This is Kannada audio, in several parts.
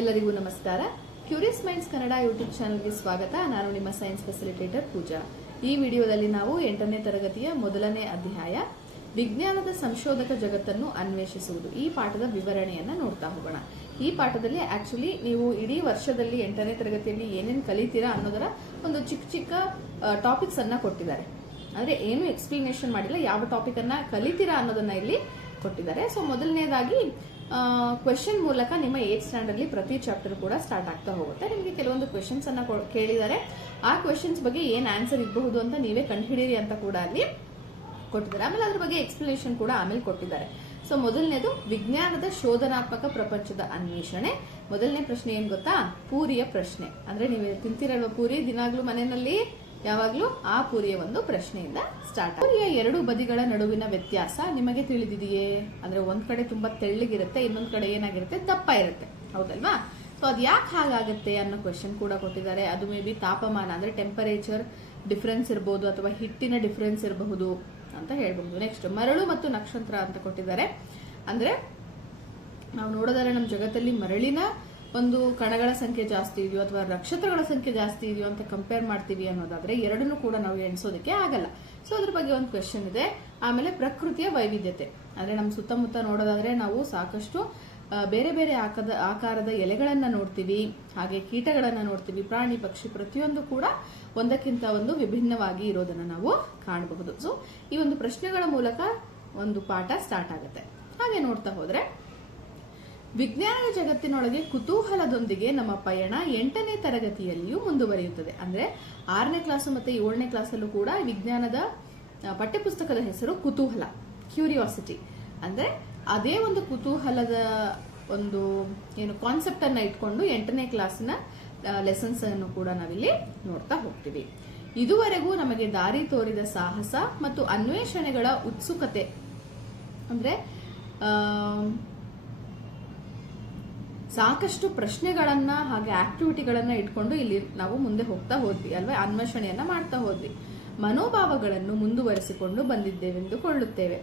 ಎಲ್ಲರಿಗೂ ನಮಸ್ಕಾರ. ಕ್ಯೂರಿಯಸ್ ಮೈಂಡ್ಸ್ ಕನ್ನಡ ಯೂಟ್ಯೂಬ್ ಚಾನೆಲ್ಗೆ ಸ್ವಾಗತ. ನಾನು ನಿಮ್ಮ ಸೈನ್ಸ್ ಫೆಸಿಲಿಟೇಟರ್ ಪೂಜಾ. ಈ ವಿಡಿಯೋದಲ್ಲಿ ನಾವು 8ನೇ ತರಗತಿಯ ಮೊದಲನೇ ಅಧ್ಯಾಯ ವಿಜ್ಞಾನದ ಸಂಶೋಧಕ ಜಗತ್ತನ್ನು ಅನ್ವೇಷಿಸುವುದು ಈ ಪಾಠದ ವಿವರಣೆಯನ್ನ ನೋಡ್ತಾ ಹೋಗೋಣ. ಈ ಪಾಠದಲ್ಲಿ ಆಕ್ಚುಲಿ ನೀವು ಇಡೀ ವರ್ಷದಲ್ಲಿ 8ನೇ ತರಗತಿಯಲ್ಲಿ ಏನೇನು ಕಲಿತೀರಾ ಅನ್ನೋದರ ಒಂದು ಚಿಕ್ಕ ಚಿಕ್ಕ ಟಾಪಿಕ್ಸ್ ಅನ್ನ ಕೊಟ್ಟಿದ್ದಾರೆ. ಅಂದ್ರೆ ಏನು ಎಕ್ಸ್ಪ್ಲನೇಷನ್ ಮಾಡಿಲ್ಲ, ಯಾವ ಟಾಪಿಕ್ ಅನ್ನ ಕಲಿತೀರಾ ಅನ್ನೋದನ್ನ ಇಲ್ಲಿ ಕೊಟ್ಟಿದ್ದಾರೆ. ಸೊ ಮೊದಲನೇದಾಗಿ ಕ್ವೆಶನ್ ಮೂಲಕ ನಿಮ್ಮ 8th ಸ್ಟ್ಯಾಂಡರ್ಡ್ ಅಲ್ಲಿ ಪ್ರತಿ ಚಾಪ್ಟರ್ ಕೂಡ ಸ್ಟಾರ್ಟ್ ಆಗ್ತಾ ಹೋಗುತ್ತೆ. ನಿಮಗೆ ಕೆಲವೊಂದು ಕ್ವೆಶನ್ಸ್ ಅನ್ನ ಕೇಳಿದ್ದಾರೆ. ಆ ಕ್ವೆಶನ್ಸ್ ಬಗ್ಗೆ ಏನ್ ಆನ್ಸರ್ ಇರಬಹುದು ಅಂತ ನೀವೇ ಕಂಡುಹಿಡಿಯಿರಿ ಅಂತ ಕೂಡ ಅಲ್ಲಿ ಕೊಟ್ಟಿದ್ದಾರೆ. ಆಮೇಲೆ ಅದ್ರ ಬಗ್ಗೆ ಎಕ್ಸ್ಪ್ಲನೇಷನ್ ಕೂಡ ಆಮೇಲೆ ಕೊಟ್ಟಿದ್ದಾರೆ. ಸೊ ಮೊದಲನೇದು ವಿಜ್ಞಾನದ ಶೋಧನಾತ್ಮಕ ಪ್ರಪಂಚದ ಅನ್ವೇಷಣೆ. ಮೊದಲನೇ ಪ್ರಶ್ನೆ ಏನ್ ಗೊತ್ತಾ? ಪೂರಿಯ ಪ್ರಶ್ನೆ. ಅಂದ್ರೆ ನೀವು ತಿಂತಿರಲ್ವ ಪೂರಿ ದಿನಾಗ್ಲೂ ಮನೆಯಲ್ಲಿ, ಯಾವಾಗ್ಲೂ ಆ ಪೂರಿಯ ಒಂದು ಪ್ರಶ್ನೆಯಿಂದ ಸ್ಟಾರ್ಟ್. ಪೂರಿಯ ಎರಡು ಬದಿಗಳ ನಡುವಿನ ವ್ಯತ್ಯಾಸ ನಿಮಗೆ ತಿಳಿದಿದೆಯೇ? ಅಂದ್ರೆ ಒಂದ್ ಕಡೆ ತುಂಬಾ ತೆಳ್ಳಗಿರುತ್ತೆ, ಇನ್ನೊಂದ್ ಕಡೆ ಏನಾಗಿರುತ್ತೆ, ದಪ್ಪ ಇರುತ್ತೆ, ಹೌದಲ್ವಾ? ಸೊ ಅದ್ ಯಾಕೆ ಹಾಗಾಗುತ್ತೆ ಅನ್ನೋ ಕ್ವೆಶನ್ ಕೂಡ ಕೊಟ್ಟಿದ್ದಾರೆ. ಅದು ಮೇ ಬಿ ತಾಪಮಾನ ಅಂದ್ರೆ ಟೆಂಪರೇಚರ್ ಡಿಫರೆನ್ಸ್ ಇರಬಹುದು, ಅಥವಾ ಹಿಟ್ಟಿನ ಡಿಫರೆನ್ಸ್ ಇರಬಹುದು ಅಂತ ಹೇಳ್ಬಹುದು. ನೆಕ್ಸ್ಟ್ ಮರಳು ಮತ್ತು ನಕ್ಷತ್ರ ಅಂತ ಕೊಟ್ಟಿದ್ದಾರೆ. ಅಂದ್ರೆ ನಾವು ನೋಡೋದಾದ್ರೆ ನಮ್ಮ ಜಗತ್ತಲ್ಲಿ ಮರಳಿನ ಒಂದು ಕಣಗಳ ಸಂಖ್ಯೆ ಜಾಸ್ತಿ ಇದೆಯೋ ಅಥವಾ ನಕ್ಷತ್ರಗಳ ಸಂಖ್ಯೆ ಜಾಸ್ತಿ ಇದೆಯೋ ಅಂತ ಕಂಪೇರ್ ಮಾಡ್ತೀವಿ ಅನ್ನೋದಾದ್ರೆ ಎರಡನ್ನೂ ಕೂಡ ನಾವು ಎಣಿಸೋದಕ್ಕೆ ಆಗಲ್ಲ. ಸೊ ಅದ್ರ ಬಗ್ಗೆ ಒಂದು ಕ್ವೆಶನ್ ಇದೆ. ಆಮೇಲೆ ಪ್ರಕೃತಿಯ ವೈವಿಧ್ಯತೆ ಅಂದ್ರೆ ನಮ್ಮ ಸುತ್ತಮುತ್ತ ನೋಡೋದಾದ್ರೆ ನಾವು ಸಾಕಷ್ಟು ಬೇರೆ ಬೇರೆ ಆಕಾರದ ಎಲೆಗಳನ್ನ ನೋಡ್ತೀವಿ, ಹಾಗೆ ಕೀಟಗಳನ್ನ ನೋಡ್ತೀವಿ, ಪ್ರಾಣಿ ಪಕ್ಷಿ ಪ್ರತಿಯೊಂದು ಕೂಡ ಒಂದಕ್ಕಿಂತ ಒಂದು ವಿಭಿನ್ನವಾಗಿ ಇರೋದನ್ನ ನಾವು ಕಾಣಬಹುದು. ಸೊ ಈ ಒಂದು ಪ್ರಶ್ನೆಗಳ ಮೂಲಕ ಒಂದು ಪಾಠ ಸ್ಟಾರ್ಟ್ ಆಗುತ್ತೆ. ಹಾಗೆ ನೋಡ್ತಾ ಹೋದ್ರೆ ವಿಜ್ಞಾನದ ಜಗತ್ತಿನೊಳಗೆ ಕುತೂಹಲದೊಂದಿಗೆ ನಮ್ಮ ಪಯಣ 8ನೇ ತರಗತಿಯಲ್ಲಿಯೂ ಮುಂದುವರಿಯುತ್ತದೆ. ಅಂದ್ರೆ 6ನೇ ಕ್ಲಾಸು ಮತ್ತೆ 7ನೇ ಕ್ಲಾಸಲ್ಲೂ ಕೂಡ ವಿಜ್ಞಾನದ ಪಠ್ಯಪುಸ್ತಕದ ಹೆಸರು ಕುತೂಹಲ, ಕ್ಯೂರಿಯಾಸಿಟಿ. ಅಂದ್ರೆ ಅದೇ ಒಂದು ಕುತೂಹಲದ ಒಂದು ಏನು ಕಾನ್ಸೆಪ್ಟ್ ಅನ್ನ ಇಟ್ಕೊಂಡು 8ನೇ ಕ್ಲಾಸಿನ ಲೆಸನ್ಸ್ ಅನ್ನು ಕೂಡ ನಾವಿಲ್ಲಿ ನೋಡ್ತಾ ಹೋಗ್ತೀವಿ. ಇದುವರೆಗೂ ನಮಗೆ ದಾರಿ ತೋರಿದ ಸಾಹಸ ಮತ್ತು ಅನ್ವೇಷಣೆಗಳ ಉತ್ಸುಕತೆ ಅಂದ್ರೆ ಸಾಕಷ್ಟು ಪ್ರಶ್ನೆಗಳನ್ನ ಹಾಗೆ ಆಕ್ಟಿವಿಟಿಗಳನ್ನ ಇಟ್ಕೊಂಡು ಇಲ್ಲಿ ನಾವು ಮುಂದೆ ಹೋಗ್ತಾ ಹೋದ್ವಿ ಅಲ್ವಾ, ಅನ್ವೇಷಣೆಯನ್ನ ಮಾಡ್ತಾ ಹೋದ್ವಿ. ಮನೋಭಾವಗಳನ್ನು ಮುಂದುವರಿಸಿಕೊಂಡು ಬಂದಿದ್ದೇವೆಂದುಕೊಳ್ಳುತ್ತೇವೆ.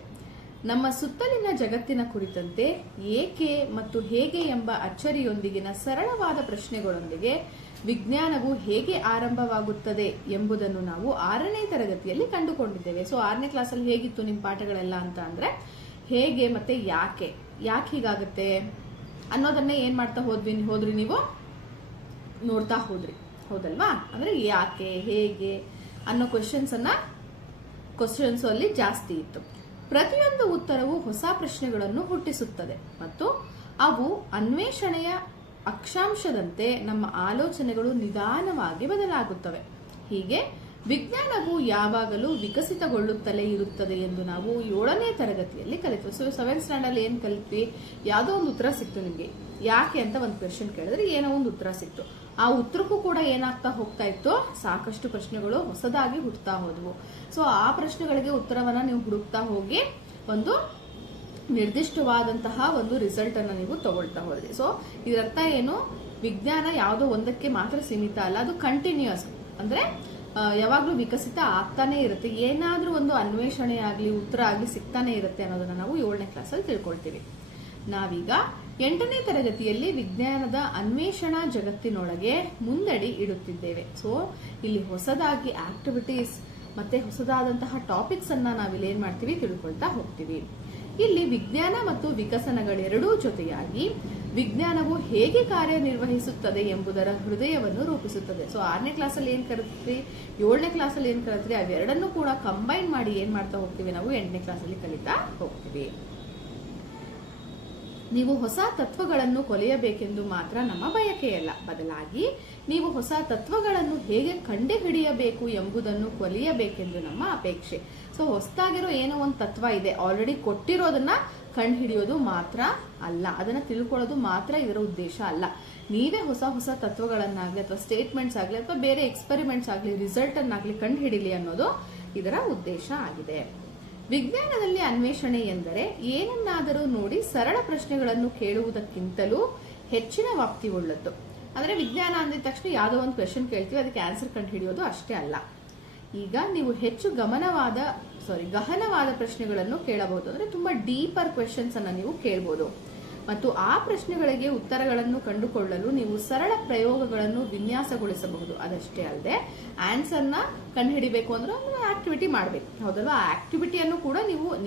ನಮ್ಮ ಸುತ್ತಲಿನ ಜಗತ್ತಿನ ಕುರಿತಂತೆ ಏಕೆ ಮತ್ತು ಹೇಗೆ ಎಂಬ ಅಚ್ಚರಿಯೊಂದಿಗಿನ ಸರಳವಾದ ಪ್ರಶ್ನೆಗಳೊಂದಿಗೆ ವಿಜ್ಞಾನವು ಹೇಗೆ ಆರಂಭವಾಗುತ್ತದೆ ಎಂಬುದನ್ನು ನಾವು 6ನೇ ತರಗತಿಯಲ್ಲಿ ಕಂಡುಕೊಂಡಿದ್ದೇವೆ. ಸೊ 6ನೇ ಕ್ಲಾಸಲ್ಲಿ ಹೇಗಿತ್ತು ನಿಮ್ಮ ಪಾಠಗಳೆಲ್ಲ ಅಂತ ಅಂದ್ರೆ ಹೇಗೆ ಮತ್ತೆ ಯಾಕೆ ಹೀಗಾಗುತ್ತೆ ಅನ್ನೋದನ್ನೇ ಏನ್ ಮಾಡ್ತಾ ಹೋದ್ರಿ ನೀವು ನೋಡ್ತಾ ಹೋದ್ರಿ, ಹೌದಲ್ವಾ? ಅಂದ್ರೆ ಯಾಕೆ ಹೇಗೆ ಅನ್ನೋ ಕ್ವೆಶನ್ಸ್ ಅಲ್ಲಿ ಜಾಸ್ತಿ ಇತ್ತು. ಪ್ರತಿಯೊಂದು ಉತ್ತರವು ಹೊಸ ಪ್ರಶ್ನೆಗಳನ್ನು ಹುಟ್ಟಿಸುತ್ತದೆ ಮತ್ತು ಅವು ಅನ್ವೇಷಣೆಯ ಅಕ್ಷಾಂಶದಂತೆ ನಮ್ಮ ಆಲೋಚನೆಗಳು ನಿಧಾನವಾಗಿ ಬದಲಾಗುತ್ತವೆ. ಹೀಗೆ ವಿಜ್ಞಾನವು ಯಾವಾಗಲೂ ವಿಕಸಿತಗೊಳ್ಳುತ್ತಲೇ ಇರುತ್ತದೆ ಎಂದು ನಾವು 7ನೇ ತರಗತಿಯಲ್ಲಿ ಕಲಿತ್ವಿ. ಸೊ 7th ಸ್ಟ್ಯಾಂಡರ್ಡ್ ಏನ್ ಕಲಿತ್ವಿ? ಯಾವುದೋ ಒಂದು ಉತ್ತರ ಸಿಕ್ತು ನಿಮ್ಗೆ, ಯಾಕೆ ಅಂತ ಒಂದು ಕ್ವೆಶನ್ ಕೇಳಿದ್ರೆ ಏನೋ ಒಂದು ಉತ್ತರ ಸಿಕ್ತು. ಆ ಉತ್ತರಕ್ಕೂ ಕೂಡ ಏನಾಗ್ತಾ ಹೋಗ್ತಾ ಇತ್ತು, ಸಾಕಷ್ಟು ಪ್ರಶ್ನೆಗಳು ಹೊಸದಾಗಿ ಹುಟ್ಟುತ್ತಾ ಹೋದವು. ಸೊ ಆ ಪ್ರಶ್ನೆಗಳಿಗೆ ಉತ್ತರವನ್ನ ನೀವು ಹುಡುಕ್ತಾ ಹೋಗಿ ಒಂದು ನಿರ್ದಿಷ್ಟವಾದಂತಹ ಒಂದು ರಿಸಲ್ಟ್ ಅನ್ನ ನೀವು ತಗೊಳ್ತಾ ಹೋದ್ರಿ. ಸೊ ಇದರರ್ಥ ಏನು? ವಿಜ್ಞಾನ ಯಾವುದೋ ಒಂದಕ್ಕೆ ಮಾತ್ರ ಸೀಮಿತ ಅಲ್ಲ, ಅದು ಕಂಟಿನ್ಯೂಸ್. ಅಂದ್ರೆ ಯಾವಾಗ್ಲೂ ವಿಕಸಿತ ಆಗ್ತಾನೆ ಇರುತ್ತೆ. ಏನಾದ್ರೂ ಒಂದು ಅನ್ವೇಷಣೆ ಆಗ್ಲಿ ಉತ್ತರ ಆಗ್ಲಿ ಸಿಗ್ತಾನೆ ಇರುತ್ತೆ ಅನ್ನೋದನ್ನ ನಾವು 7ನೇ ಕ್ಲಾಸಲ್ಲಿ ತಿಳ್ಕೊಳ್ತೀವಿ. ನಾವೀಗ 8ನೇ ತರಗತಿಯಲ್ಲಿ ವಿಜ್ಞಾನದ ಅನ್ವೇಷಣಾ ಜಗತ್ತಿನೊಳಗೆ ಮುಂದಡಿ ಇಡುತ್ತಿದ್ದೇವೆ. ಸೊ ಇಲ್ಲಿ ಹೊಸದಾಗಿ ಆಕ್ಟಿವಿಟೀಸ್ ಮತ್ತೆ ಹೊಸದಾದಂತಹ ಟಾಪಿಕ್ಸ್ ಅನ್ನ ನಾವಿಲ್ಲಿ ಏನ್ ಮಾಡ್ತೀವಿ, ತಿಳ್ಕೊಳ್ತಾ ಹೋಗ್ತೀವಿ. ಇಲ್ಲಿ ವಿಜ್ಞಾನ ಮತ್ತು ವಿಕಸನಗಳೆರಡೂ ಜೊತೆಯಾಗಿ ವಿಜ್ಞಾನವು ಹೇಗೆ ಕಾರ್ಯನಿರ್ವಹಿಸುತ್ತದೆ ಎಂಬುದರ ಹೃದಯವನ್ನು ರೂಪಿಸುತ್ತದೆ. ಸೊ 6ನೇ ಕ್ಲಾಸಲ್ಲಿ ಏನ್ ಕಲಿತ್ರಿ, 7ನೇ ಕ್ಲಾಸಲ್ಲಿ ಏನ್ ಕಲಿತ್ರಿ, ಅವೆರಡನ್ನೂ ಕೂಡ ಕಂಬೈನ್ ಮಾಡಿ ಏನ್ ಮಾಡ್ತಾ ಹೋಗ್ತೀವಿ, ನಾವು 8ನೇ ಕ್ಲಾಸಲ್ಲಿ ಕಲಿತಾ ಹೋಗ್ತೀವಿ. ನೀವು ಹೊಸ ತತ್ವಗಳನ್ನು ಕೊಲೆಯಬೇಕೆಂದು ಮಾತ್ರ ನಮ್ಮ ಬಯಕೆಯಲ್ಲ, ಬದಲಾಗಿ ನೀವು ಹೊಸ ತತ್ವಗಳನ್ನು ಹೇಗೆ ಕಂಡುಹಿಡಿಯಬೇಕು ಎಂಬುದನ್ನು ಕೊಲೆಯಬೇಕೆಂದು ನಮ್ಮ ಅಪೇಕ್ಷೆ. ಸೊ ಹೊಸದಾಗಿರೋ ಏನೋ ಒಂದು ತತ್ವ ಇದೆ, ಆಲ್ರೆಡಿ ಕೊಟ್ಟಿರೋದನ್ನ ಕಂಡುಹಿಡಿಯೋದು ಮಾತ್ರ ಅಲ್ಲ, ಅದನ್ನ ತಿಳ್ಕೊಳ್ಳೋದು ಮಾತ್ರ ಇದರ ಉದ್ದೇಶ ಅಲ್ಲ. ನೀವೇ ಹೊಸ ಹೊಸ ತತ್ವಗಳನ್ನಾಗ್ಲಿ ಅಥವಾ ಸ್ಟೇಟ್ಮೆಂಟ್ಸ್ ಆಗ್ಲಿ ಅಥವಾ ಬೇರೆ ಎಕ್ಸ್ಪೆರಿಮೆಂಟ್ಸ್ ಆಗ್ಲಿ ರಿಸಲ್ಟ್ ಅನ್ನಾಗ್ಲಿ ಕಂಡುಹಿಡಿಲಿ ಅನ್ನೋದು ಇದರ ಉದ್ದೇಶ ಆಗಿದೆ. ವಿಜ್ಞಾನದಲ್ಲಿ ಅನ್ವೇಷಣೆ ಎಂದರೆ ಏನನ್ನಾದರೂ ನೋಡಿ ಸರಳ ಪ್ರಶ್ನೆಗಳನ್ನು ಕೇಳುವುದಕ್ಕಿಂತಲೂ ಹೆಚ್ಚಿನ ವ್ಯಾಪ್ತಿ ಉಳ್ಳದ್ದು. ಅಂದ್ರೆ ವಿಜ್ಞಾನ ಅಂದಿದ ತಕ್ಷಣ ಯಾವುದೋ ಒಂದು ಕ್ವೆಶನ್ ಕೇಳ್ತೀವಿ, ಅದಕ್ಕೆ ಆನ್ಸರ್ ಕಂಡುಹಿಡಿಯೋದು ಅಷ್ಟೇ ಅಲ್ಲ. ಈಗ ನೀವು ಹೆಚ್ಚು ಗಹನವಾದ ಪ್ರಶ್ನೆಗಳನ್ನು ಕೇಳಬಹುದು. ಅಂದ್ರೆ ತುಂಬಾ ಡೀಪರ್ ಕ್ವೆಶನ್ಸ್ ಅನ್ನ ನೀವು ಕೇಳಬಹುದು. ಮತ್ತು ಆ ಪ್ರಶ್ನೆಗಳಿಗೆ ಉತ್ತರಗಳನ್ನು ಕಂಡುಕೊಳ್ಳಲು ನೀವು ಸರಳ ಪ್ರಯೋಗಗಳನ್ನು ವಿನ್ಯಾಸಗೊಳಿಸಬಹುದು. ಅದಷ್ಟೇ ಅಲ್ಲದೆ ಆನ್ಸರ್ನ ಕಂಡುಹಿಡಿಬೇಕು ಅಂದ್ರೆ ಒಂದು ಆಕ್ಟಿವಿಟಿ ಮಾಡಬೇಕು, ಹೌದಲ್ವಾ? ಆ ಆಕ್ಟಿವಿಟಿಯನ್ನು ಕೂಡ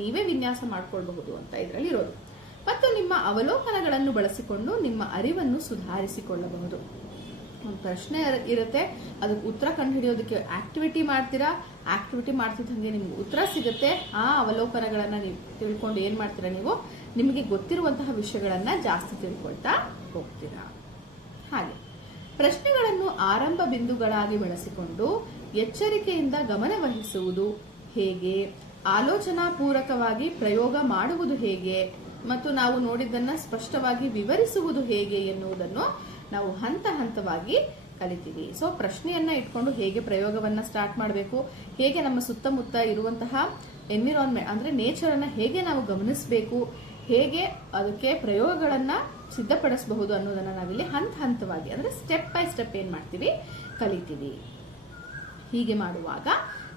ನೀವೇ ವಿನ್ಯಾಸ ಮಾಡ್ಕೊಳ್ಬಹುದು ಅಂತ ಇದರಲ್ಲಿ ಇರೋದು. ಮತ್ತು ನಿಮ್ಮ ಅವಲೋಕನಗಳನ್ನು ಬಳಸಿಕೊಂಡು ನಿಮ್ಮ ಅರಿವನ್ನು ಸುಧಾರಿಸಿಕೊಳ್ಳಬಹುದು. ಒಂದು ಪ್ರಶ್ನೆ ಇರುತ್ತೆ, ಅದಕ್ಕೆ ಉತ್ತರ ಕಂಡುಹಿಡಿಯೋದಕ್ಕೆ ಆಕ್ಟಿವಿಟಿ ಮಾಡ್ತೀರಾ, ಆಕ್ಟಿವಿಟಿ ಮಾಡ್ತಿದ್ದಂಗೆ ನಿಮ್ಗೆ ಉತ್ತರ ಸಿಗುತ್ತೆ. ಆ ಅವಲೋಕನಗಳನ್ನ ನೀವು ತಿಳ್ಕೊಂಡು ಏನ್ ಮಾಡ್ತೀರಾ, ನೀವು ನಿಮಗೆ ಗೊತ್ತಿರುವಂತಹ ವಿಷಯಗಳನ್ನ ಜಾಸ್ತಿ ತಿಳ್ಕೊಳ್ತಾ ಹೋಗ್ತೀರಾ. ಹಾಗೆ ಪ್ರಶ್ನೆಗಳನ್ನು ಆರಂಭ ಬಿಂದುಗಳಾಗಿ ಬಳಸಿಕೊಂಡು ಎಚ್ಚರಿಕೆಯಿಂದ ಗಮನ ವಹಿಸುವುದು ಹೇಗೆ, ಆಲೋಚನಾ ಪೂರ್ವಕವಾಗಿ ಪ್ರಯೋಗ ಮಾಡುವುದು ಹೇಗೆ ಮತ್ತು ನಾವು ನೋಡಿದ್ದನ್ನ ಸ್ಪಷ್ಟವಾಗಿ ವಿವರಿಸುವುದು ಹೇಗೆ ಎನ್ನುವುದನ್ನು ನಾವು ಹಂತ ಹಂತವಾಗಿ ಕಲಿತೀವಿ. ಸೊ ಪ್ರಶ್ನೆಯನ್ನ ಇಟ್ಕೊಂಡು ಹೇಗೆ ಪ್ರಯೋಗವನ್ನ ಸ್ಟಾರ್ಟ್ ಮಾಡಬೇಕು, ಹೇಗೆ ನಮ್ಮ ಸುತ್ತಮುತ್ತ ಇರುವಂತಹ ಎನ್ವಿರಾನ್ಮೆಂಟ್ ಅಂದ್ರೆ ನೇಚರ್ ಅನ್ನ ಹೇಗೆ ನಾವು ಗಮನಿಸಬೇಕು, ಹೇಗೆ ಅದಕ್ಕೆ ಪ್ರಯೋಗಗಳನ್ನ ಸಿದ್ಧಪಡಿಸಬಹುದು ಅನ್ನೋದನ್ನ ನಾವಿಲ್ಲಿ ಹಂತ ಹಂತವಾಗಿ ಅಂದ್ರೆ ಸ್ಟೆಪ್ ಬೈ ಸ್ಟೆಪ್ ಏನ್ ಮಾಡ್ತೀವಿ, ಕಲಿತೀವಿ. ಹೀಗೆ ಮಾಡುವಾಗ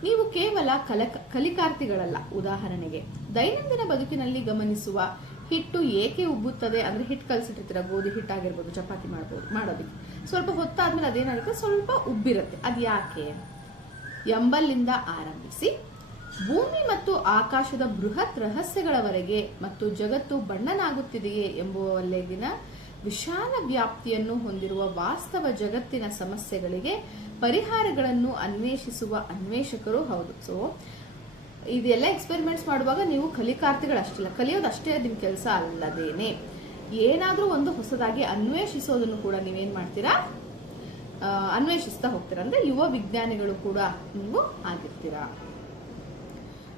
ನೀವು ಕೇವಲ ಕಲಿಕಾರ್ಥಿಗಳಲ್ಲ. ಉದಾಹರಣೆಗೆ ದೈನಂದಿನ ಬದುಕಿನಲ್ಲಿ ಗಮನಿಸುವ ಹಿಟ್ಟು ಏಕೆ ಉಬ್ಬುತ್ತದೆ ಅಂದ್ರೆ ಹಿಟ್ಟು ಕಲಸಿಟ್ಟಿರ್ತೀರ, ಗೋಧಿ ಹಿಟ್ಟಾಗಿರ್ಬೋದು, ಚಪಾತಿ ಮಾಡೋದಕ್ಕೆ ಸ್ವಲ್ಪ ಹೊತ್ತಾದ್ಮೇಲೆ ಅದೇನಾಗುತ್ತೆ, ಸ್ವಲ್ಪ ಉಬ್ಬಿರುತ್ತೆ. ಅದು ಯಾಕೆ ಎಂಬಲ್ಲಿಂದ ಆರಂಭಿಸಿ ಭೂಮಿ ಮತ್ತು ಆಕಾಶದ ಬೃಹತ್ ರಹಸ್ಯಗಳವರೆಗೆ ಮತ್ತು ಜಗತ್ತು ಬಣ್ಣನಾಗುತ್ತಿದೆಯೇ ಎಂಬುವವರೆಗಿನ ವಿಶಾಲ ವ್ಯಾಪ್ತಿಯನ್ನು ಹೊಂದಿರುವ ವಾಸ್ತವ ಜಗತ್ತಿನ ಸಮಸ್ಯೆಗಳಿಗೆ ಪರಿಹಾರಗಳನ್ನು ಅನ್ವೇಷಿಸುವ ಅನ್ವೇಷಕರು ಹೌದು. ಸೊ ಇದೆಲ್ಲ ಎಕ್ಸ್ಪೆರಿಮೆಂಟ್ಸ್ ಮಾಡುವಾಗ ನೀವು ಕಲಿಕಾರ್ಥಿಗಳಷ್ಟಿಲ್ಲ, ಕಲಿಯೋದಷ್ಟೇ ನಿಮ್ಮ ಕೆಲಸ ಅಲ್ಲದೇನೆ ಏನಾದ್ರೂ ಒಂದು ಹೊಸದಾಗಿ ಅನ್ವೇಷಿಸೋದನ್ನು ಕೂಡ ನೀವೇನ್ ಮಾಡ್ತೀರಾ, ಅನ್ವೇಷಿಸ್ತಾ ಹೋಗ್ತೀರಾ. ಅಂದ್ರೆ ಯುವ ವಿಜ್ಞಾನಿಗಳು ಕೂಡ ನೀವು ಆಗಿರ್ತೀರಾ.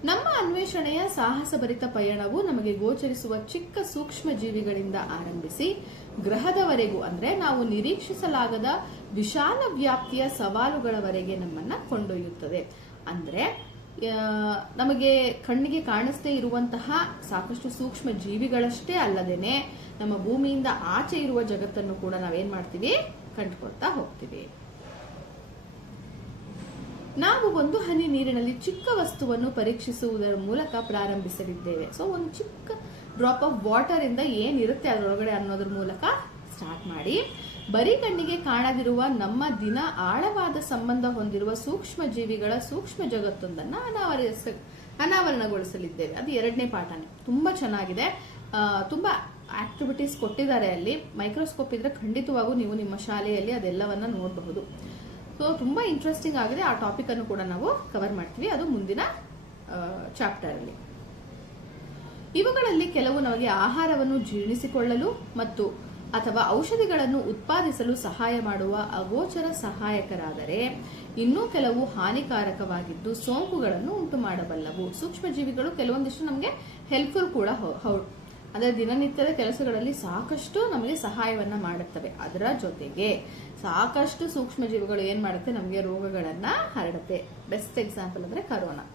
ನಮ್ಮ ಅನ್ವೇಷಣೆಯ ಸಾಹಸಭರಿತ ಪಯಣವು ನಮಗೆ ಗೋಚರಿಸುವ ಚಿಕ್ಕ ಸೂಕ್ಷ್ಮ ಜೀವಿಗಳಿಂದ ಆರಂಭಿಸಿ ಗ್ರಹದವರೆಗೂ ಅಂದ್ರೆ ನಾವು ನಿರೀಕ್ಷಿಸಲಾಗದ ವಿಶಾಲ ವ್ಯಾಪ್ತಿಯ ಸವಾಲುಗಳವರೆಗೆ ನಮ್ಮನ್ನ ಕೊಂಡೊಯ್ಯುತ್ತದೆ. ಅಂದ್ರೆ ನಮಗೆ ಕಣ್ಣಿಗೆ ಕಾಣಿಸದೇ ಇರುವಂತಹ ಸಾಕಷ್ಟು ಸೂಕ್ಷ್ಮ ಜೀವಿಗಳಷ್ಟೇ ಅಲ್ಲದೇನೆ ನಮ್ಮ ಭೂಮಿಯಿಂದ ಆಚೆ ಇರುವ ಜಗತ್ತನ್ನು ಕೂಡ ನಾವೇನ್ ಮಾಡ್ತೀವಿ, ಕಂಡುಕೊಳ್ತಾ ಹೋಗ್ತೀವಿ. ನಾವು ಒಂದು ಹನಿ ನೀರಿನಲ್ಲಿ ಚಿಕ್ಕ ವಸ್ತುವನ್ನು ಪರೀಕ್ಷಿಸುವುದರ ಮೂಲಕ ಪ್ರಾರಂಭಿಸಲಿದ್ದೇವೆ. ಸೊ ಒಂದು ಚಿಕ್ಕ ಡ್ರಾಪ್ ಆಫ್ ವಾಟರ್ ಇಂದ ಏನಿರುತ್ತೆ ಅದರೊಳಗಡೆ ಅನ್ನೋದ್ರ ಮೂಲಕ ಸ್ಟಾರ್ಟ್ ಮಾಡಿ ಬರೀ ಕಣ್ಣಿಗೆ ಕಾಣದಿರುವ ನಮ್ಮ ದಿನ ಆಳವಾದ ಸಂಬಂಧ ಹೊಂದಿರುವ ಸೂಕ್ಷ್ಮ ಜೀವಿಗಳ ಸೂಕ್ಷ್ಮ ಜಗತ್ತೊಂದನ್ನ ಅನಾವರಣಗೊಳಿಸಲಿದ್ದೇವೆ. ಅದು 2ನೇ ಪಾಠನೇ, ತುಂಬಾ ಚೆನ್ನಾಗಿದೆ. ತುಂಬಾ ಆಕ್ಟಿವಿಟೀಸ್ ಕೊಟ್ಟಿದ್ದಾರೆ ಅಲ್ಲಿ. ಮೈಕ್ರೋಸ್ಕೋಪ್ ಇದ್ರೆ ಖಂಡಿತವಾಗೂ ನೀವು ನಿಮ್ಮ ಶಾಲೆಯಲ್ಲಿ ಅದೆಲ್ಲವನ್ನ ನೋಡಬಹುದು. ಸೊ ತುಂಬಾ ಇಂಟ್ರೆಸ್ಟಿಂಗ್ ಆಗಿದೆ. ಆ ಟಾಪಿಕ್ ಅನ್ನು ಕೂಡ ನಾವು ಕವರ್ ಮಾಡ್ತೀವಿ, ಅದು ಮುಂದಿನ ಚಾಪ್ಟರ್ ಅಲ್ಲಿ. ಇವುಗಳಲ್ಲಿ ಕೆಲವು ನಮಗೆ ಆಹಾರವನ್ನು ಜೀರ್ಣಿಸಿಕೊಳ್ಳಲು ಮತ್ತು ಅಥವಾ ಔಷಧಿಗಳನ್ನು ಉತ್ಪಾದಿಸಲು ಸಹಾಯ ಮಾಡುವ ಅಗೋಚರ ಸಹಾಯಕರಾದರೆ, ಇನ್ನೂ ಕೆಲವು ಹಾನಿಕಾರಕವಾಗಿದ್ದು ಸೋಂಕುಗಳನ್ನು ಉಂಟು ಮಾಡಬಲ್ಲವು. ಸೂಕ್ಷ್ಮ ಜೀವಿಗಳು ಕೆಲವೊಂದಿಷ್ಟು ನಮಗೆ ಹೆಲ್ಪ್ಫುಲ್ ಕೂಡ ಹೌದು, ಅಂದ್ರೆ ದಿನನಿತ್ಯದ ಕೆಲಸಗಳಲ್ಲಿ ಸಾಕಷ್ಟು ನಮಗೆ ಸಹಾಯವನ್ನ ಮಾಡುತ್ತವೆ. ಅದರ ಜೊತೆಗೆ ಸಾಕಷ್ಟು ಸೂಕ್ಷ್ಮ ಜೀವಿಗಳು ಏನ್ ಮಾಡುತ್ತೆ, ನಮಗೆ ರೋಗಗಳನ್ನ ಹರಡುತ್ತೆ. ಬೆಸ್ಟ್ ಎಕ್ಸಾಂಪಲ್ ಅಂದ್ರೆ ಕರೋನಾ.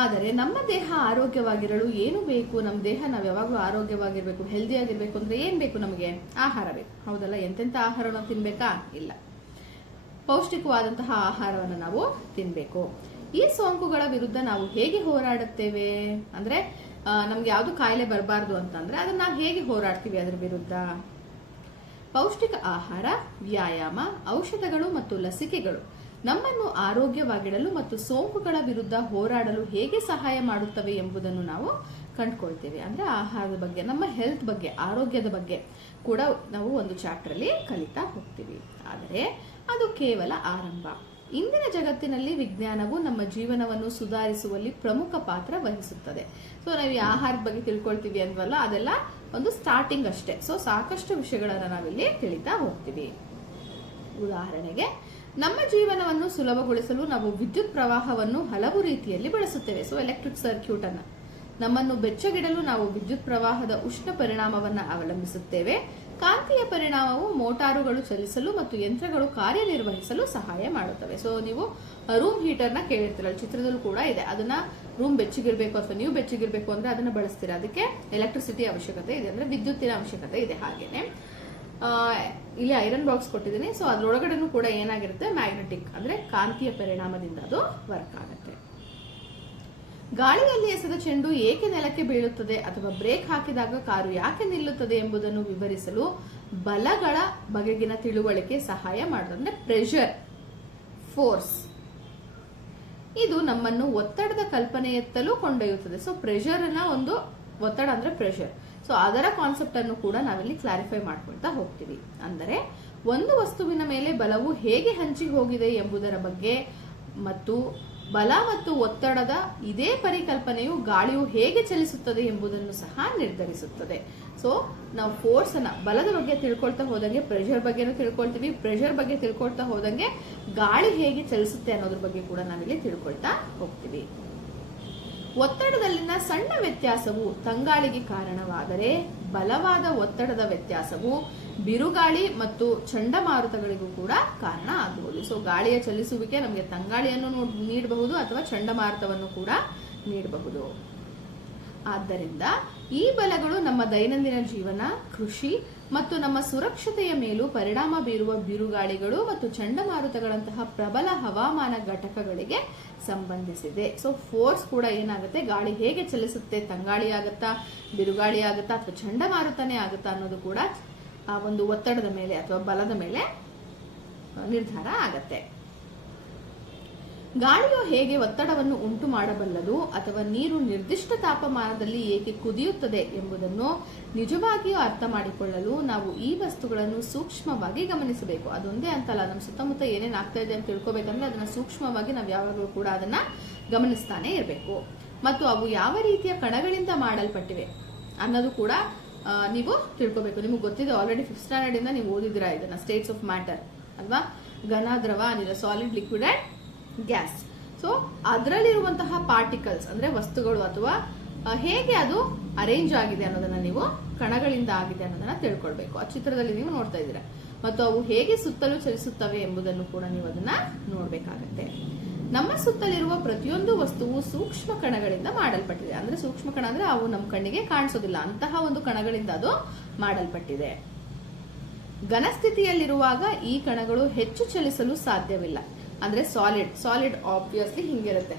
ಆದರೆ ನಮ್ಮ ದೇಹ ಆರೋಗ್ಯವಾಗಿರಲು ಏನು ಬೇಕು, ನಮ್ಮ ದೇಹ ನಾವು ಯಾವಾಗಲೂ ಆರೋಗ್ಯವಾಗಿರ್ಬೇಕು, ಹೆಲ್ದಿ ಆಗಿರ್ಬೇಕು ಅಂದ್ರೆ ಏನ್ ಬೇಕು, ನಮಗೆ ಆಹಾರ ಬೇಕು, ಹೌದಲ್ಲ? ಎಂತೆಂತ ಆಹಾರವನ್ನು ತಿನ್ಬೇಕಾ? ಇಲ್ಲ, ಪೌಷ್ಟಿಕವಾದಂತಹ ಆಹಾರವನ್ನು ನಾವು ತಿನ್ಬೇಕು. ಈ ಸೋಂಕುಗಳ ವಿರುದ್ಧ ನಾವು ಹೇಗೆ ಹೋರಾಡುತ್ತೇವೆ ಅಂದ್ರೆ, ನಮ್ಗೆ ಯಾವ್ದು ಕಾಯಿಲೆ ಬರಬಾರ್ದು ಅಂತಂದ್ರೆ ಅದನ್ನ ನಾವು ಹೇಗೆ ಹೋರಾಡ್ತೀವಿ ಅದ್ರ ವಿರುದ್ಧ? ಪೌಷ್ಟಿಕ ಆಹಾರ, ವ್ಯಾಯಾಮ, ಔಷಧಗಳು ಮತ್ತು ಲಸಿಕೆಗಳು ನಮ್ಮನ್ನು ಆರೋಗ್ಯವಾಗಿಡಲು ಮತ್ತು ಸೋಂಕುಗಳ ವಿರುದ್ಧ ಹೋರಾಡಲು ಹೇಗೆ ಸಹಾಯ ಮಾಡುತ್ತವೆ ಎಂಬುದನ್ನು ನಾವು ಕಂಡುಕೊಳ್ತೇವೆ. ಅಂದ್ರೆ ಆಹಾರದ ಬಗ್ಗೆ, ನಮ್ಮ ಹೆಲ್ತ್ ಬಗ್ಗೆ, ಆರೋಗ್ಯದ ಬಗ್ಗೆ ಕೂಡ ನಾವು ಒಂದು ಚಾಪ್ಟರ್ ಅಲ್ಲಿ ಕಲಿತಾ ಹೋಗ್ತೀವಿ. ಆದರೆ ಅದು ಕೇವಲ ಆರಂಭ. ಇಂದಿನ ಜಗತ್ತಿನಲ್ಲಿ ವಿಜ್ಞಾನವು ನಮ್ಮ ಜೀವನವನ್ನು ಸುಧಾರಿಸುವಲ್ಲಿ ಪ್ರಮುಖ ಪಾತ್ರ ವಹಿಸುತ್ತದೆ. ಸೊ ನಾವು ಈ ಆಹಾರದ ಬಗ್ಗೆ ತಿಳ್ಕೊಳ್ತೀವಿ ಅಂದ್ವಲ್ಲ, ಅದೆಲ್ಲ ಒಂದು ಸ್ಟಾರ್ಟಿಂಗ್ ಅಷ್ಟೇ. ಸೊ ಸಾಕಷ್ಟು ವಿಷಯಗಳನ್ನ ನಾವಿಲ್ಲಿ ತಿಳಿತಾ ಹೋಗ್ತೀವಿ. ಉದಾಹರಣೆಗೆ, ನಮ್ಮ ಜೀವನವನ್ನು ಸುಲಭಗೊಳಿಸಲು ನಾವು ವಿದ್ಯುತ್ ಪ್ರವಾಹವನ್ನು ಹಲವು ರೀತಿಯಲ್ಲಿ ಬಳಸುತ್ತೇವೆ. ಸೊ ಎಲೆಕ್ಟ್ರಿಕ್ ಸರ್ಕ್ಯೂಟ್ ಅನ್ನ ನಮ್ಮನ್ನು ಬೆಚ್ಚಗಿಡಲು ನಾವು ವಿದ್ಯುತ್ ಪ್ರವಾಹದ ಉಷ್ಣ ಪರಿಣಾಮವನ್ನು ಅವಲಂಬಿಸುತ್ತೇವೆ. ಕಾಂತೀಯ ಪರಿಣಾಮವು ಮೋಟಾರುಗಳು ಚಲಿಸಲು ಮತ್ತು ಯಂತ್ರಗಳು ಕಾರ್ಯನಿರ್ವಹಿಸಲು ಸಹಾಯ ಮಾಡುತ್ತವೆ. ಸೊ ನೀವು ರೂಮ್ ಹೀಟರ್ ನ ಕೇಳಿರ್ತೀರಲ್ಲ, ಚಿತ್ರದಲ್ಲೂ ಕೂಡ ಇದೆ. ಅದನ್ನ ರೂಮ್ ಬೆಚ್ಚಗಿರ್ಬೇಕು ಅಥವಾ ನೀವು ಬೆಚ್ಚಗಿರ್ಬೇಕು ಅಂದ್ರೆ ಅದನ್ನ ಬಳಸ್ತೀರಾ. ಅದಕ್ಕೆ ಎಲೆಕ್ಟ್ರಿಸಿಟಿ ಅವಶ್ಯಕತೆ ಇದೆ, ಅಂದ್ರೆ ವಿದ್ಯುತ್ತಿನ ಅವಶ್ಯಕತೆ ಇದೆ. ಹಾಗೇನೆ ಇಲ್ಲಿ ಐರನ್ ಬಾಕ್ಸ್ ಕೊಟ್ಟಿದ್ದೀನಿ. ಸೊ ಅದ್ರೊಳಗಡೆನೂ ಕೂಡ ಏನಾಗಿರುತ್ತೆ, ಮ್ಯಾಗ್ನೆಟಿಕ್ ಅಂದ್ರೆ ಕಾಂತೀಯ ಪರಿಣಾಮದಿಂದ ಅದು ವರ್ಕ್ ಆಗುತ್ತೆ. ಗಾಳಿಯಲ್ಲಿ ಎಸೆದ ಚೆಂಡು ಏಕೆ ನೆಲಕ್ಕೆ ಬೀಳುತ್ತದೆ ಅಥವಾ ಬ್ರೇಕ್ ಹಾಕಿದಾಗ ಕಾರು ಯಾಕೆ ನಿಲ್ಲುತ್ತದೆ ಎಂಬುದನ್ನು ವಿವರಿಸಲು ಬಲಗಳ ಬಗೆಗಿನ ತಿಳುವಳಿಕೆ ಸಹಾಯ ಮಾಡುತ್ತದೆ. ಅಂದ್ರೆ ಪ್ರೆಷರ್, ಫೋರ್ಸ್, ಇದು ನಮ್ಮನ್ನು ಒತ್ತಡದ ಕಲ್ಪನೆಯತ್ತಲೂ ಕೊಂಡೊಯ್ಯುತ್ತದೆ. ಸೊ ಪ್ರೆಷರ್ ನ ಒಂದು ಒತ್ತಡ ಅಂದ್ರೆ ಪ್ರೆಷರ್. ಸೊ ಅದರ ಕಾನ್ಸೆಪ್ಟ್ ಅನ್ನು ಕೂಡ ನಾವಿಲ್ಲಿ ಕ್ಲಾರಿಫೈ ಮಾಡ್ಕೊಳ್ತಾ ಹೋಗ್ತೀವಿ. ಅಂದರೆ ಒಂದು ವಸ್ತುವಿನ ಮೇಲೆ ಬಲವು ಹೇಗೆ ಹಂಚಿ ಹೋಗಿದೆ ಎಂಬುದರ ಬಗ್ಗೆ ಮತ್ತು ಬಲ ಮತ್ತು ಒತ್ತಡದ ಇದೇ ಪರಿಕಲ್ಪನೆಯು ಗಾಳಿಯು ಹೇಗೆ ಚಲಿಸುತ್ತದೆ ಎಂಬುದನ್ನು ಸಹ ನಿರ್ಧರಿಸುತ್ತದೆ. ಸೊ ನಾವು ಫೋರ್ಸ್ ಅನ್ನ ಬಲದ ಬಗ್ಗೆ ತಿಳ್ಕೊಳ್ತಾ ಹೋದಂಗೆ ಪ್ರೆಷರ್ ಬಗ್ಗೆನೂ ತಿಳ್ಕೊಳ್ತೀವಿ. ಪ್ರೆಷರ್ ಬಗ್ಗೆ ತಿಳ್ಕೊಳ್ತಾ ಹೋದಂಗೆ ಗಾಳಿ ಹೇಗೆ ಚಲಿಸುತ್ತೆ ಅನ್ನೋದ್ರ ಬಗ್ಗೆ ಕೂಡ ನಾವಿಲ್ಲಿ ತಿಳ್ಕೊಳ್ತಾ ಹೋಗ್ತೀವಿ. ಒತ್ತಡದಲ್ಲಿನ ಸಣ್ಣ ವ್ಯತ್ಯಾಸವು ತಂಗಾಳಿಗೆ ಕಾರಣವಾದರೆ ಬಲವಾದ ಒತ್ತಡದ ವ್ಯತ್ಯಾಸವು ಬಿರುಗಾಳಿ ಮತ್ತು ಚಂಡಮಾರುತಗಳಿಗೂ ಕೂಡ ಕಾರಣ ಆಗಬಹುದು. ಸೊ ಗಾಳಿಯ ಚಲಿಸುವಿಕೆ ನಮಗೆ ತಂಗಾಳಿಯನ್ನು ನೀಡಬಹುದು ಅಥವಾ ಚಂಡಮಾರುತವನ್ನು ಕೂಡ ನೀಡಬಹುದು. ಆದ್ದರಿಂದ ಈ ಬಲಗಳು ನಮ್ಮ ದೈನಂದಿನ ಜೀವನ, ಕೃಷಿ ಮತ್ತು ನಮ್ಮ ಸುರಕ್ಷತೆಯ ಮೇಲೂ ಪರಿಣಾಮ ಬೀರುವ ಬಿರುಗಾಳಿಗಳು ಮತ್ತು ಚಂಡಮಾರುತಗಳಂತಹ ಪ್ರಬಲ ಹವಾಮಾನ ಘಟಕಗಳಿಗೆ ಸಂಬಂಧಿಸಿದೆ. ಸೊ ಫೋರ್ಸ್ ಕೂಡ ಏನಾಗುತ್ತೆ, ಗಾಳಿ ಹೇಗೆ ಚಲಿಸುತ್ತೆ, ತಂಗಾಳಿ ಆಗುತ್ತಾ, ಬಿರುಗಾಳಿ ಆಗುತ್ತಾ ಅಥವಾ ಚಂಡಮಾರುತನೇ ಆಗುತ್ತಾ ಅನ್ನೋದು ಕೂಡ ಆ ಒಂದು ಒತ್ತಡದ ಮೇಲೆ ಅಥವಾ ಬಲದ ಮೇಲೆ ನಿರ್ಧಾರ ಆಗತ್ತೆ. ಗಾಳಿಯು ಹೇಗೆ ಒತ್ತಡವನ್ನು ಉಂಟು ಮಾಡಬಲ್ಲದು ಅಥವಾ ನೀರು ನಿರ್ದಿಷ್ಟ ತಾಪಮಾನದಲ್ಲಿ ಏಕೆ ಕುದಿಯುತ್ತದೆ ಎಂಬುದನ್ನು ನಿಜವಾಗಿಯೂ ಅರ್ಥ ಮಾಡಿಕೊಳ್ಳಲು ನಾವು ಈ ವಸ್ತುಗಳನ್ನು ಸೂಕ್ಷ್ಮವಾಗಿ ಗಮನಿಸಬೇಕು. ಅದೊಂದೇ ಅಂತಲ್ಲ, ನಮ್ಮ ಸುತ್ತಮುತ್ತ ಏನೇನು ಆಗ್ತಾ ಇದೆ ಅಂತ ತಿಳ್ಕೊಬೇಕಂದ್ರೆ ಅದನ್ನ ಸೂಕ್ಷ್ಮವಾಗಿ ನಾವು ಯಾವಾಗಲೂ ಕೂಡ ಅದನ್ನ ಗಮನಿಸ್ತಾನೆ ಇರಬೇಕು. ಮತ್ತು ಅವು ಯಾವ ರೀತಿಯ ಕಣಗಳಿಂದ ಮಾಡಲ್ಪಟ್ಟಿವೆ ಅನ್ನೋದು ಕೂಡ ನೀವು ತಿಳ್ಕೊಬೇಕು. ನಿಮಗೆ ಗೊತ್ತಿದೆ, ಆಲ್ರೆಡಿ 5th ಸ್ಟ್ಯಾಂಡರ್ಡ್ ಇಂದ ನೀವು ಓದಿದಿರಾ ಇದನ್ನ, ಸ್ಟೇಟ್ಸ್ ಆಫ್ ಮ್ಯಾಟರ್ ಅಲ್ವಾ, ಘನ, ದ್ರವ, ಅನಿಲ, solid, liquid and gas. So ಅದರಲ್ಲಿರುವಂತಹ ಪಾರ್ಟಿಕಲ್ಸ್ ಅಂದ್ರೆ ವಸ್ತುಗಳು ಅಥವಾ ಹೇಗೆ ಅದು ಅರೇಂಜ್ ಆಗಿದೆ ಅನ್ನೋದನ್ನ ನೀವು ಕಣಗಳಿಂದ ಆಗಿದೆ ಅನ್ನೋದನ್ನ ತಿಳ್ಕೊಳ್ಬೇಕು. ಆ ಚಿತ್ರದಲ್ಲಿ ನೀವು ನೋಡ್ತಾ ಇದ್ದೀರಾ. ಮತ್ತು ಅವು ಹೇಗೆ ಸುತ್ತಲೂ ಚಲಿಸುತ್ತವೆ ಎಂಬುದನ್ನು ಕೂಡ ನೀವು ಅದನ್ನ ನೋಡ್ಬೇಕಾಗತ್ತೆ. ನಮ್ಮ ಸುತ್ತಲಿರುವ ಪ್ರತಿಯೊಂದು ವಸ್ತುವು ಸೂಕ್ಷ್ಮ ಕಣಗಳಿಂದ ಮಾಡಲ್ಪಟ್ಟಿದೆ. ಅಂದ್ರೆ ಸೂಕ್ಷ್ಮ ಕಣ ಅಂದ್ರೆ ಅವು ನಮ್ಮ ಕಣ್ಣಿಗೆ ಕಾಣಿಸೋದಿಲ್ಲ, ಅಂತಹ ಒಂದು ಕಣಗಳಿಂದ ಅದು ಮಾಡಲ್ಪಟ್ಟಿದೆ. ಘನಸ್ಥಿತಿಯಲ್ಲಿರುವಾಗ ಈ ಕಣಗಳು ಹೆಚ್ಚು ಚಲಿಸಲು ಸಾಧ್ಯವಿಲ್ಲ. ಅಂದ್ರೆ ಸಾಲಿಡ್ ಆಬ್ವಿಯಸ್ಲಿ ಹಿಂಗಿರುತ್ತೆ,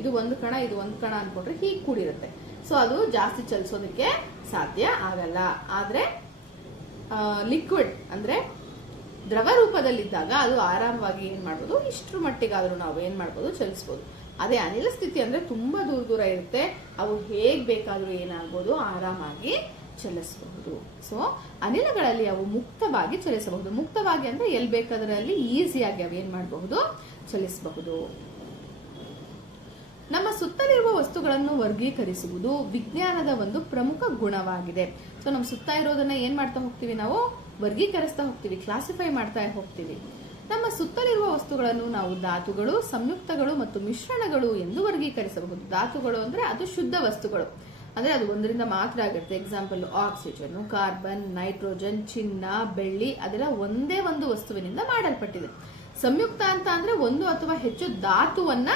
ಇದು ಒಂದು ಕಣ, ಇದು ಒಂದು ಕಣ ಅನ್ಕೊಂಡ್ರೆ ಹೀಗೆ ಕೂಡಿರುತ್ತೆ. ಸೊ ಅದು ಜಾಸ್ತಿ ಚಲಿಸೋದಕ್ಕೆ ಸಾಧ್ಯ ಆಗಲ್ಲ. ಆದ್ರೆ ಲಿಕ್ವಿಡ್ ಅಂದ್ರೆ ದ್ರವ ರೂಪದಲ್ಲಿದ್ದಾಗ ಅದು ಆರಾಮವಾಗಿ ಏನ್ ಮಾಡ್ಬೋದು, ಇಷ್ಟರ ಮಟ್ಟಿಗಾದ್ರೂ ನಾವು ಏನ್ ಮಾಡ್ಬೋದು, ಚಲಿಸಬಹುದು. ಅದೇ ಅನಿಲ ಸ್ಥಿತಿ ಅಂದ್ರೆ ತುಂಬಾ ದೂರ ಇರುತ್ತೆ, ಅವು ಹೇಗ್ ಬೇಕಾದ್ರೂ ಏನಾಗ್ಬೋದು, ಆರಾಮಾಗಿ ಚಲಿಸಬಹುದು. ಸೊ ಅನಿಲಗಳಲ್ಲಿ ಅವು ಮುಕ್ತವಾಗಿ ಚಲಿಸಬಹುದು. ಮುಕ್ತವಾಗಿ ಅಂದ್ರೆ ಎಲ್ಲಿ ಬೇಕಾದ್ರಲ್ಲಿ ಈಸಿಯಾಗಿ ಅವು ಏನ್ ಮಾಡಬಹುದು, ಚಲಿಸಬಹುದು. ನಮ್ಮ ಸುತ್ತಲಿರುವ ವಸ್ತುಗಳನ್ನು ವರ್ಗೀಕರಿಸುವುದು ವಿಜ್ಞಾನದ ಒಂದು ಪ್ರಮುಖ ಗುಣವಾಗಿದೆ. ಸೊ ನಮ್ಮ ಸುತ್ತ ಇರೋದನ್ನ ಏನ್ ಮಾಡ್ತಾ ಹೋಗ್ತೀವಿ, ನಾವು ವರ್ಗೀಕರಿಸ್ತಾ ಹೋಗ್ತೀವಿ, ಕ್ಲಾಸಿಫೈ ಮಾಡ್ತಾ ಹೋಗ್ತೀವಿ. ನಮ್ಮ ಸುತ್ತಲಿರುವ ವಸ್ತುಗಳನ್ನು ನಾವು ಧಾತುಗಳು, ಸಂಯುಕ್ತಗಳು ಮತ್ತು ಮಿಶ್ರಣಗಳು ಎಂದು ವರ್ಗೀಕರಿಸಬಹುದು. ಧಾತುಗಳು ಅಂದ್ರೆ ಅದು ಶುದ್ಧ ವಸ್ತುಗಳು, ಅಂದ್ರೆ ಅದು ಒಂದರಿಂದ ಮಾತ್ರ ಆಗಿರುತ್ತೆ. ಎಕ್ಸಾಂಪಲ್ ಆಕ್ಸಿಜನ್, ಕಾರ್ಬನ್, ನೈಟ್ರೋಜನ್, ಚಿನ್ನ, ಬೆಳ್ಳಿ ಅದೆಲ್ಲ ಒಂದೇ ಒಂದು ವಸ್ತುವಿನಿಂದ ಮಾಡಲ್ಪಟ್ಟಿದೆ. ಸಂಯುಕ್ತ ಅಂತ ಅಂದ್ರೆ ಒಂದು ಅಥವಾ ಹೆಚ್ಚು ಧಾತುವನ್ನ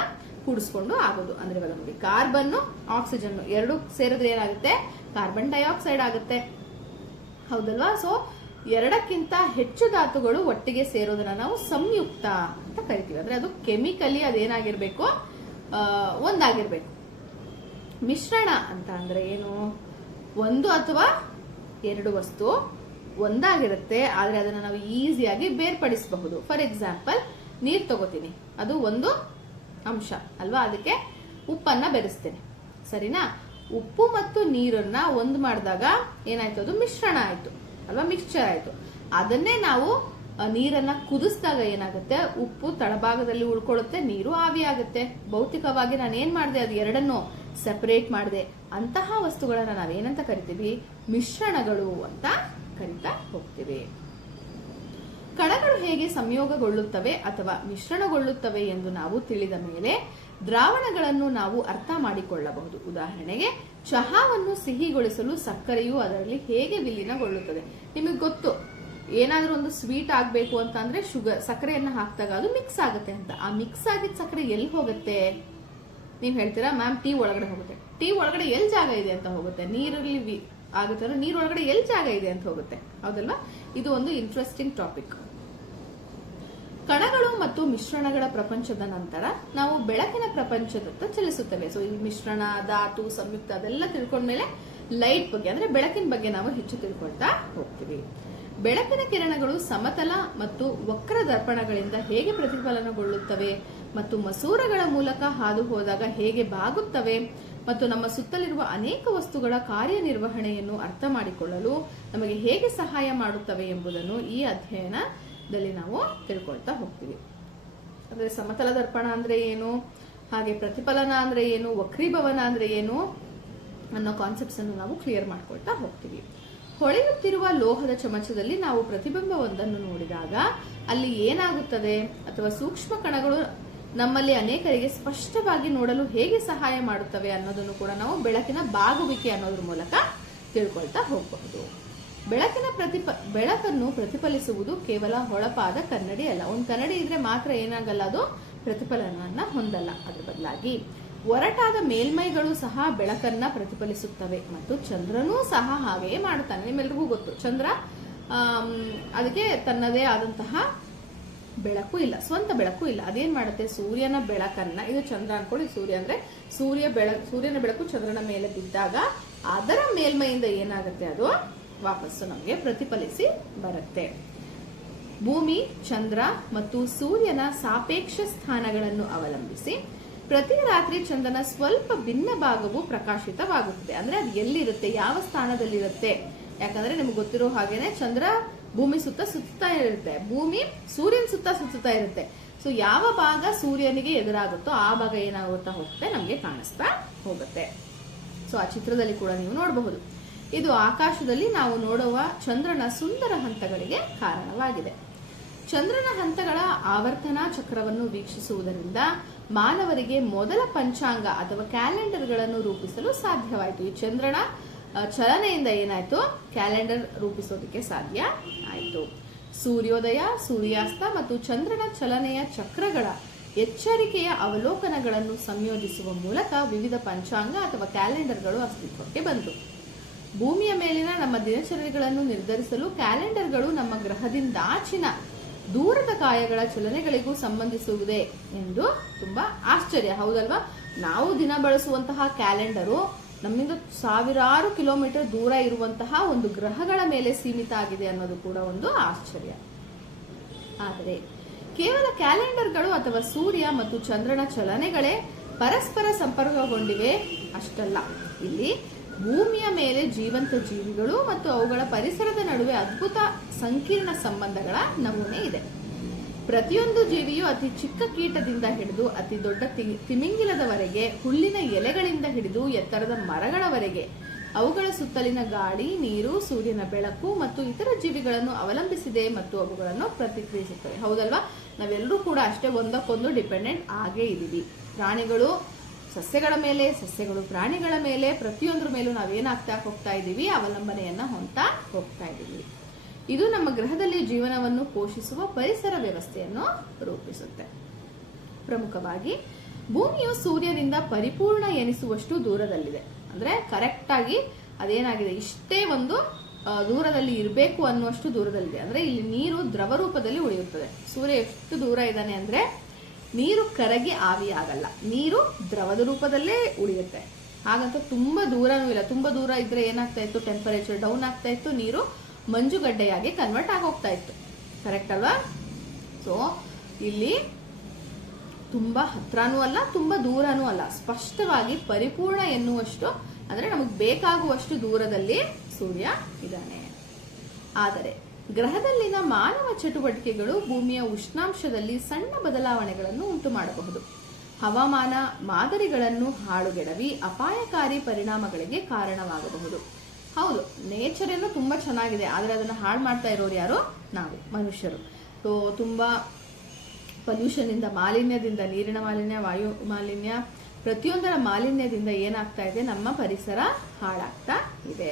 ಕೂಡಿಸ್ಕೊಂಡು ಆಗೋದು. ಅಂದ್ರೆ ಇವಾಗ ನೋಡಿ, ಕಾರ್ಬನ್, ಆಕ್ಸಿಜನ್ ಎರಡು ಸೇರಿದ್ರೆ ಏನಾಗುತ್ತೆ, ಕಾರ್ಬನ್ ಡೈಆಕ್ಸೈಡ್ ಆಗುತ್ತೆ, ಹೌದಲ್ವಾ. ಸೊ ಎರಡಕ್ಕಿಂತ ಹೆಚ್ಚು ಧಾತುಗಳು ಒಟ್ಟಿಗೆ ಸೇರೋದನ್ನ ನಾವು ಸಂಯುಕ್ತ ಅಂತ ಕರಿತೀವಿ. ಅಂದ್ರೆ ಅದು ಕೆಮಿಕಲಿ ಅದೇನಾಗಿರ್ಬೇಕು, ಒಂದಾಗಿರ್ಬೇಕು. ಮಿಶ್ರಣ ಅಂತ ಅಂದ್ರೆ ಏನು, ಒಂದು ಅಥವಾ ಎರಡು ವಸ್ತು ಒಂದಾಗಿರುತ್ತೆ, ಆದ್ರೆ ಅದನ್ನ ನಾವು ಈಸಿಯಾಗಿ ಬೇರ್ಪಡಿಸಬಹುದು. ಫಾರ್ ಎಕ್ಸಾಂಪಲ್, ನೀರ್ ತಗೋತೀನಿ, ಅದು ಒಂದು ಅಂಶ ಅಲ್ವಾ, ಅದಕ್ಕೆ ಉಪ್ಪನ್ನ ಬೆರೆಸ್ತೇನೆ, ಸರಿನಾ. ಉಪ್ಪು ಮತ್ತು ನೀರನ್ನ ಒಂದು ಮಾಡಿದಾಗ ಏನಾಯ್ತು, ಅದು ಮಿಶ್ರಣ ಆಯ್ತು ಅಲ್ವಾ, ಮಿಕ್ಸ್ಚರ್ ಆಯ್ತು. ಅದನ್ನೇ ನಾವು ನೀರನ್ನ ಕುದಿಸಿದಾಗ ಏನಾಗುತ್ತೆ, ಉಪ್ಪು ತಳಭಾಗದಲ್ಲಿ ಉಳ್ಕೊಳ್ಳುತ್ತೆ, ನೀರು ಆವಿಯಾಗುತ್ತೆ. ಭೌತಿಕವಾಗಿ ನಾನು ಏನ್ ಮಾಡಿದೆ, ಅದು ಎರಡನ್ನು ಸೆಪರೇಟ್ ಮಾಡಿದೆ. ಅಂತಹ ವಸ್ತುಗಳನ್ನ ನಾವೇನಂತ ಕರಿತೀವಿ, ಮಿಶ್ರಣಗಳು ಅಂತ ಕರಿತಾ ಹೋಗ್ತೀವಿ. ಕಣಗಳು ಹೇಗೆ ಸಂಯೋಗಗೊಳ್ಳುತ್ತವೆ ಅಥವಾ ಮಿಶ್ರಣಗೊಳ್ಳುತ್ತವೆ ಎಂದು ನಾವು ತಿಳಿದ ಮೇಲೆ ದ್ರಾವಣಗಳನ್ನು ನಾವು ಅರ್ಥ ಮಾಡಿಕೊಳ್ಳಬಹುದು. ಉದಾಹರಣೆಗೆ, ಚಹಾವನ್ನು ಸಿಹಿಗೊಳಿಸಲು ಸಕ್ಕರೆಯು ಅದರಲ್ಲಿ ಹೇಗೆ ವಿಲೀನಗೊಳ್ಳುತ್ತದೆ. ನಿಮಗೆ ಗೊತ್ತು, ಏನಾದ್ರೂ ಒಂದು ಸ್ವೀಟ್ ಆಗ್ಬೇಕು ಅಂತ ಅಂದ್ರೆ ಸಕ್ಕರೆಯನ್ನ ಹಾಕಿದಾಗ ಅದು ಮಿಕ್ಸ್ ಆಗುತ್ತೆ ಅಂತ. ಆ ಮಿಕ್ಸ್ ಆಗಿದ್ದ ಸಕ್ಕರೆ ಎಲ್ಲಿ ಹೋಗುತ್ತೆ, ನೀವ್ ಹೇಳ್ತೀರಾ ಮ್ಯಾಮ್ ಟೀ ಒಳಗಡೆ ಹೋಗುತ್ತೆ. ಟೀ ಒಳಗಡೆ ಎಲ್ಲಿ ಜಾಗ ಇದೆ ಅಂತ ಹೋಗುತ್ತೆ, ನೀರಲ್ಲಿ ಆಗುತ್ತೆ, ನೀರ್ ಒಳಗಡೆ ಎಲ್ಲಿ ಜಾಗ ಇದೆ ಅಂತ ಹೋಗುತ್ತೆ, ಹೌದಲ್ವಾ. ಇದು ಒಂದು ಇಂಟ್ರೆಸ್ಟಿಂಗ್ ಟಾಪಿಕ್. ಕಣಗಳು ಮತ್ತು ಮಿಶ್ರಣಗಳ ಪ್ರಪಂಚದ ನಂತರ ನಾವು ಬೆಳಕಿನ ಪ್ರಪಂಚದತ್ತ ಚಲಿಸುತ್ತೇವೆ. ಸೊ ಈ ಮಿಶ್ರಣ, ಧಾತು, ಸಂಯುಕ್ತ ಅದೆಲ್ಲ ತಿಳ್ಕೊಂಡ್ಮೇಲೆ ಲೈಟ್ ಬಗ್ಗೆ ಅಂದ್ರೆ ಬೆಳಕಿನ ಬಗ್ಗೆ ನಾವು ಹೆಚ್ಚು ತಿಳ್ಕೊಳ್ತಾ ಹೋಗ್ತೀವಿ. ಬೆಳಕಿನ ಕಿರಣಗಳು ಸಮತಲ ಮತ್ತು ವಕ್ರ ದರ್ಪಣಗಳಿಂದ ಹೇಗೆ ಪ್ರತಿಫಲನಗೊಳ್ಳುತ್ತವೆ ಮತ್ತು ಮಸೂರಗಳ ಮೂಲಕ ಹಾದು ಹೋದಾಗ ಹೇಗೆ ಬಾಗುತ್ತವೆ ಮತ್ತು ನಮ್ಮ ಸುತ್ತಲಿರುವ ಅನೇಕ ವಸ್ತುಗಳ ಕಾರ್ಯನಿರ್ವಹಣೆಯನ್ನು ಅರ್ಥ ಮಾಡಿಕೊಳ್ಳಲು ನಮಗೆ ಹೇಗೆ ಸಹಾಯ ಮಾಡುತ್ತವೆ ಎಂಬುದನ್ನು ಈ ಅಧ್ಯಯನದಲ್ಲಿ ನಾವು ತಿಳ್ಕೊಳ್ತಾ ಹೋಗ್ತೀವಿ. ಅಂದ್ರೆ ಸಮತಲ ದರ್ಪಣ ಅಂದ್ರೆ ಏನು, ಹಾಗೆ ಪ್ರತಿಫಲನ ಅಂದ್ರೆ ಏನು, ವಕ್ರೀಭವನ ಅಂದ್ರೆ ಏನು ಅನ್ನೋ ಕಾನ್ಸೆಪ್ಟ್ಸ್ ಅನ್ನು ನಾವು ಕ್ಲಿಯರ್ ಮಾಡ್ಕೊಳ್ತಾ ಹೋಗ್ತೀವಿ. ಹೊಳೆಯುತ್ತಿರುವ ಲೋಹದ ಚಮಚದಲ್ಲಿ ನಾವು ಪ್ರತಿಬಿಂಬವೊಂದನ್ನು ನೋಡಿದಾಗ ಅಲ್ಲಿ ಏನಾಗುತ್ತದೆ ಅಥವಾ ಸೂಕ್ಷ್ಮ ಕಣಗಳು ನಮ್ಮಲ್ಲಿ ಅನೇಕರಿಗೆ ಸ್ಪಷ್ಟವಾಗಿ ನೋಡಲು ಹೇಗೆ ಸಹಾಯ ಮಾಡುತ್ತವೆ ಅನ್ನೋದನ್ನು ಕೂಡ ನಾವು ಬೆಳಕಿನ ಬಾಗುವಿಕೆ ಅನ್ನೋದ್ರ ಮೂಲಕ ತಿಳ್ಕೊಳ್ತಾ ಹೋಗಬಹುದು. ಬೆಳಕನ್ನು ಪ್ರತಿಫಲಿಸುವುದು ಕೇವಲ ಹೊಳಪಾದ ಕನ್ನಡಿ ಅಲ್ಲ. ಒಂದು ಕನ್ನಡಿ ಇದ್ರೆ ಮಾತ್ರ ಏನಾಗಲ್ಲ, ಅದು ಪ್ರತಿಫಲನವನ್ನ ಹೊಂದಲ್ಲ. ಅದ್ರ ಬದಲಾಗಿ ಒರಟಾದ ಮೇಲ್ಮೈಗಳು ಸಹ ಬೆಳಕನ್ನ ಪ್ರತಿಫಲಿಸುತ್ತವೆ ಮತ್ತು ಚಂದ್ರನೂ ಸಹ ಹಾಗೆಯೇ ಮಾಡುತ್ತಾನೆ. ನಿಮ್ಮೆಲ್ರಿಗೂ ಗೊತ್ತು, ಚಂದ್ರ ಅದಕ್ಕೆ ತನ್ನದೇ ಆದಂತಹ ಬೆಳಕು ಇಲ್ಲ, ಸ್ವಂತ ಬೆಳಕು ಇಲ್ಲ. ಅದೇನ್ ಮಾಡುತ್ತೆ, ಸೂರ್ಯನ ಬೆಳಕನ್ನ, ಇದು ಚಂದ್ರ ಅನ್ಕೊಳ್ಳಿ, ಸೂರ್ಯ ಅಂದ್ರೆ ಸೂರ್ಯನ ಬೆಳಕು ಚಂದ್ರನ ಮೇಲೆ ಬಿದ್ದಾಗ ಅದರ ಮೇಲ್ಮೈಯಿಂದ ಏನಾಗುತ್ತೆ, ಅದು ವಾಪಸ್ಸು ನಮಗೆ ಪ್ರತಿಫಲಿಸಿ ಬರುತ್ತೆ. ಭೂಮಿ, ಚಂದ್ರ ಮತ್ತು ಸೂರ್ಯನ ಸಾಪೇಕ್ಷ ಸ್ಥಾನಗಳನ್ನು ಅವಲಂಬಿಸಿ ಪ್ರತಿ ರಾತ್ರಿ ಚಂದ್ರನ ಸ್ವಲ್ಪ ಭಿನ್ನ ಭಾಗವು ಪ್ರಕಾಶಿತವಾಗುತ್ತದೆ. ಅಂದ್ರೆ ಅದು ಎಲ್ಲಿರುತ್ತೆ, ಯಾವ ಸ್ಥಾನದಲ್ಲಿರುತ್ತೆ. ಯಾಕಂದ್ರೆ ನಿಮ್ಗೆ ಗೊತ್ತಿರೋ ಹಾಗೇನೆ ಚಂದ್ರ ಭೂಮಿ ಸುತ್ತಾ ಇರುತ್ತೆ, ಭೂಮಿ ಸೂರ್ಯನ ಸುತ್ತಾ ಇರುತ್ತೆ. ಸೊ ಯಾವ ಭಾಗ ಸೂರ್ಯನಿಗೆ ಎದುರಾಗುತ್ತೋ ಆ ಭಾಗ ಏನಾಗುತ್ತಾ ಹೋಗುತ್ತೆ, ನಮ್ಗೆ ಕಾಣಿಸ್ತಾ ಹೋಗುತ್ತೆ. ಸೊ ಆ ಚಿತ್ರದಲ್ಲಿ ಕೂಡ ನೀವು ನೋಡಬಹುದು. ಇದು ಆಕಾಶದಲ್ಲಿ ನಾವು ನೋಡುವ ಚಂದ್ರನ ಸುಂದರ ಹಂತಗಳಿಗೆ ಕಾರಣವಾಗಿದೆ. ಚಂದ್ರನ ಹಂತಗಳ ಆವರ್ತನಾ ಚಕ್ರವನ್ನು ವೀಕ್ಷಿಸುವುದರಿಂದ ಮಾನವರಿಗೆ ಮೊದಲ ಪಂಚಾಂಗ ಅಥವಾ ಕ್ಯಾಲೆಂಡರ್ಗಳನ್ನು ರೂಪಿಸಲು ಸಾಧ್ಯವಾಯಿತು. ಈ ಚಂದ್ರನ ಚಲನೆಯಿಂದ ಏನಾಯ್ತು, ಕ್ಯಾಲೆಂಡರ್ ರೂಪಿಸೋದಕ್ಕೆ ಸಾಧ್ಯ ಆಯಿತು. ಸೂರ್ಯೋದಯ, ಸೂರ್ಯಾಸ್ತ ಮತ್ತು ಚಂದ್ರನ ಚಲನೆಯ ಚಕ್ರಗಳ ಎಚ್ಚರಿಕೆಯ ಅವಲೋಕನಗಳನ್ನು ಸಂಯೋಜಿಸುವ ಮೂಲಕ ವಿವಿಧ ಪಂಚಾಂಗ ಅಥವಾ ಕ್ಯಾಲೆಂಡರ್ಗಳು ಅಸ್ತಿತ್ವಕ್ಕೆ ಬಂತು. ಭೂಮಿಯ ಮೇಲಿನ ನಮ್ಮ ದಿನಚರಿಗಳನ್ನು ನಿರ್ಧರಿಸಲು ಕ್ಯಾಲೆಂಡರ್ಗಳು ನಮ್ಮ ಗ್ರಹದಿಂದಾಚಿನ ದೂರದ ಕಾಯಗಳ ಚಲನೆಗಳಿಗೂ ಸಂಬಂಧಿಸುವುದೇ ಎಂದು ತುಂಬಾ ಆಶ್ಚರ್ಯ, ಹೌದಲ್ವಾ? ನಾವು ದಿನ ಬಳಸುವಂತಹ ಕ್ಯಾಲೆಂಡರು ನಮ್ಮಿಂದ ಸಾವಿರಾರು ಕಿಲೋಮೀಟರ್ ದೂರ ಇರುವಂತಹ ಒಂದು ಗ್ರಹಗಳ ಮೇಲೆ ಸೀಮಿತ ಆಗಿದೆ ಅನ್ನೋದು ಕೂಡ ಒಂದು ಆಶ್ಚರ್ಯ. ಆದರೆ ಕೇವಲ ಕ್ಯಾಲೆಂಡರ್ಗಳು ಅಥವಾ ಸೂರ್ಯ ಮತ್ತು ಚಂದ್ರನ ಚಲನೆಗಳೇ ಪರಸ್ಪರ ಸಂಪರ್ಕಗೊಂಡಿವೆ ಅಷ್ಟಲ್ಲ. ಇಲ್ಲಿ ಭೂಮಿಯ ಮೇಲೆ ಜೀವಂತ ಜೀವಿಗಳು ಮತ್ತು ಅವುಗಳ ಪರಿಸರದ ನಡುವೆ ಅದ್ಭುತ ಸಂಕೀರ್ಣ ಸಂಬಂಧಗಳ ನಮೂನೆ ಇದೆ. ಪ್ರತಿಯೊಂದು ಜೀವಿಯು ಅತಿ ಚಿಕ್ಕ ಕೀಟದಿಂದ ಹಿಡಿದು ಅತಿ ದೊಡ್ಡ ತಿಮಿಂಗಿಲದವರೆಗೆ, ಹುಲ್ಲಿನ ಎಲೆಗಳಿಂದ ಹಿಡಿದು ಎತ್ತರದ ಮರಗಳವರೆಗೆ ಅವುಗಳ ಸುತ್ತಲಿನ ಗಾಳಿ, ನೀರು, ಸೂರ್ಯನ ಬೆಳಕು ಮತ್ತು ಇತರ ಜೀವಿಗಳನ್ನು ಅವಲಂಬಿಸಿದೆ ಮತ್ತು ಅವುಗಳನ್ನು ಪ್ರತಿಕ್ರಿಯಿಸುತ್ತವೆ. ಹೌದಲ್ವಾ? ನಾವೆಲ್ಲರೂ ಕೂಡ ಅಷ್ಟೇ ಒಂದಕ್ಕೊಂದು ಡಿಪೆಂಡೆಂಟ್ ಆಗೇ ಇದ್ದೀವಿ. ಪ್ರಾಣಿಗಳು ಸಸ್ಯಗಳ ಮೇಲೆ, ಸಸ್ಯಗಳು ಪ್ರಾಣಿಗಳ ಮೇಲೆ, ಪ್ರತಿಯೊಂದ್ರ ಮೇಲೂ ನಾವೇನಾಗ್ತಾ ಹೋಗ್ತಾ ಇದ್ದೀವಿ, ಅವಲಂಬನೆಯನ್ನ ಹೊಂದ್ತಾ ಹೋಗ್ತಾ ಇದ್ದೀವಿ. ಇದು ನಮ್ಮ ಗ್ರಹದಲ್ಲಿ ಜೀವನವನ್ನು ಪೋಷಿಸುವ ಪರಿಸರ ವ್ಯವಸ್ಥೆಯನ್ನು ರೂಪಿಸುತ್ತೆ. ಪ್ರಮುಖವಾಗಿ ಭೂಮಿಯು ಸೂರ್ಯನಿಂದ ಪರಿಪೂರ್ಣ ಎನಿಸುವಷ್ಟು ದೂರದಲ್ಲಿದೆ. ಅಂದ್ರೆ ಕರೆಕ್ಟ್ ಆಗಿ ಅದೇನಾಗಿದೆ, ಇಷ್ಟೇ ಒಂದು ದೂರದಲ್ಲಿ ಇರಬೇಕು ಅನ್ನುವಷ್ಟು ದೂರದಲ್ಲಿದೆ. ಅಂದ್ರೆ ಇಲ್ಲಿ ನೀರು ದ್ರವ ರೂಪದಲ್ಲಿ ಉಳಿಯುತ್ತದೆ. ಸೂರ್ಯ ಎಷ್ಟು ದೂರ ಇದ್ದಾನೆ ಅಂದ್ರೆ ನೀರು ಕರಗಿ ಆವಿಯಾಗಲ್ಲ, ನೀರು ದ್ರವದ ರೂಪದಲ್ಲೇ ಉಳಿಯುತ್ತೆ. ಹಾಗಂತ ತುಂಬಾ ದೂರನೂ ಇಲ್ಲ. ತುಂಬಾ ದೂರ ಇದ್ರೆ ಏನಾಗ್ತಾ ಇತ್ತು, ಟೆಂಪರೇಚರ್ ಡೌನ್ ಆಗ್ತಾ ಇತ್ತು, ನೀರು ಮಂಜುಗಡ್ಡೆಯಾಗಿ ಕನ್ವರ್ಟ್ ಆಗೋಗ್ತಾ ಇತ್ತು. ಕರೆಕ್ಟ್ ಅಲ್ವಾ? ಸೊ ಇಲ್ಲಿ ತುಂಬಾ ಹತ್ರನೂ ಅಲ್ಲ, ತುಂಬಾ ದೂರನೂ ಅಲ್ಲ, ಸ್ಪಷ್ಟವಾಗಿ ಪರಿಪೂರ್ಣ ಎನ್ನುವಷ್ಟು, ಅಂದ್ರೆ ನಮಗೆ ಬೇಕಾಗುವಷ್ಟು ದೂರದಲ್ಲಿ ಸೂರ್ಯ ಇದ್ದಾನೆ. ಆದರೆ ಗ್ರಹದಲ್ಲಿನ ಮಾನವ ಚಟುವಟಿಕೆಗಳು ಭೂಮಿಯ ಉಷ್ಣಾಂಶದಲ್ಲಿ ಸಣ್ಣ ಬದಲಾವಣೆಗಳನ್ನು ಉಂಟು ಮಾಡಬಹುದು. ಹವಾಮಾನ ಮಾದರಿಗಳನ್ನು ಹಾಳುಗೆಡವಿ ಅಪಾಯಕಾರಿ ಪರಿಣಾಮಗಳಿಗೆ ಕಾರಣವಾಗಬಹುದು. ಹೌದು, ನೇಚರ್ ಏನು ತುಂಬಾ ಚೆನ್ನಾಗಿದೆ, ಆದ್ರೆ ಅದನ್ನ ಹಾಳು ಮಾಡ್ತಾ ಇರೋರು ಯಾರು? ನಾವು ಮನುಷ್ಯರು. ಸೊ ತುಂಬಾ ಪೊಲ್ಯೂಷನ್ ಇಂದ, ಮಾಲಿನ್ಯದಿಂದ, ನೀರಿನ ಮಾಲಿನ್ಯ, ವಾಯು ಮಾಲಿನ್ಯ, ಪ್ರತಿಯೊಂದರ ಮಾಲಿನ್ಯದಿಂದ ಏನಾಗ್ತಾ ಇದೆ, ನಮ್ಮ ಪರಿಸರ ಹಾಳಾಗ್ತಾ ಇದೆ.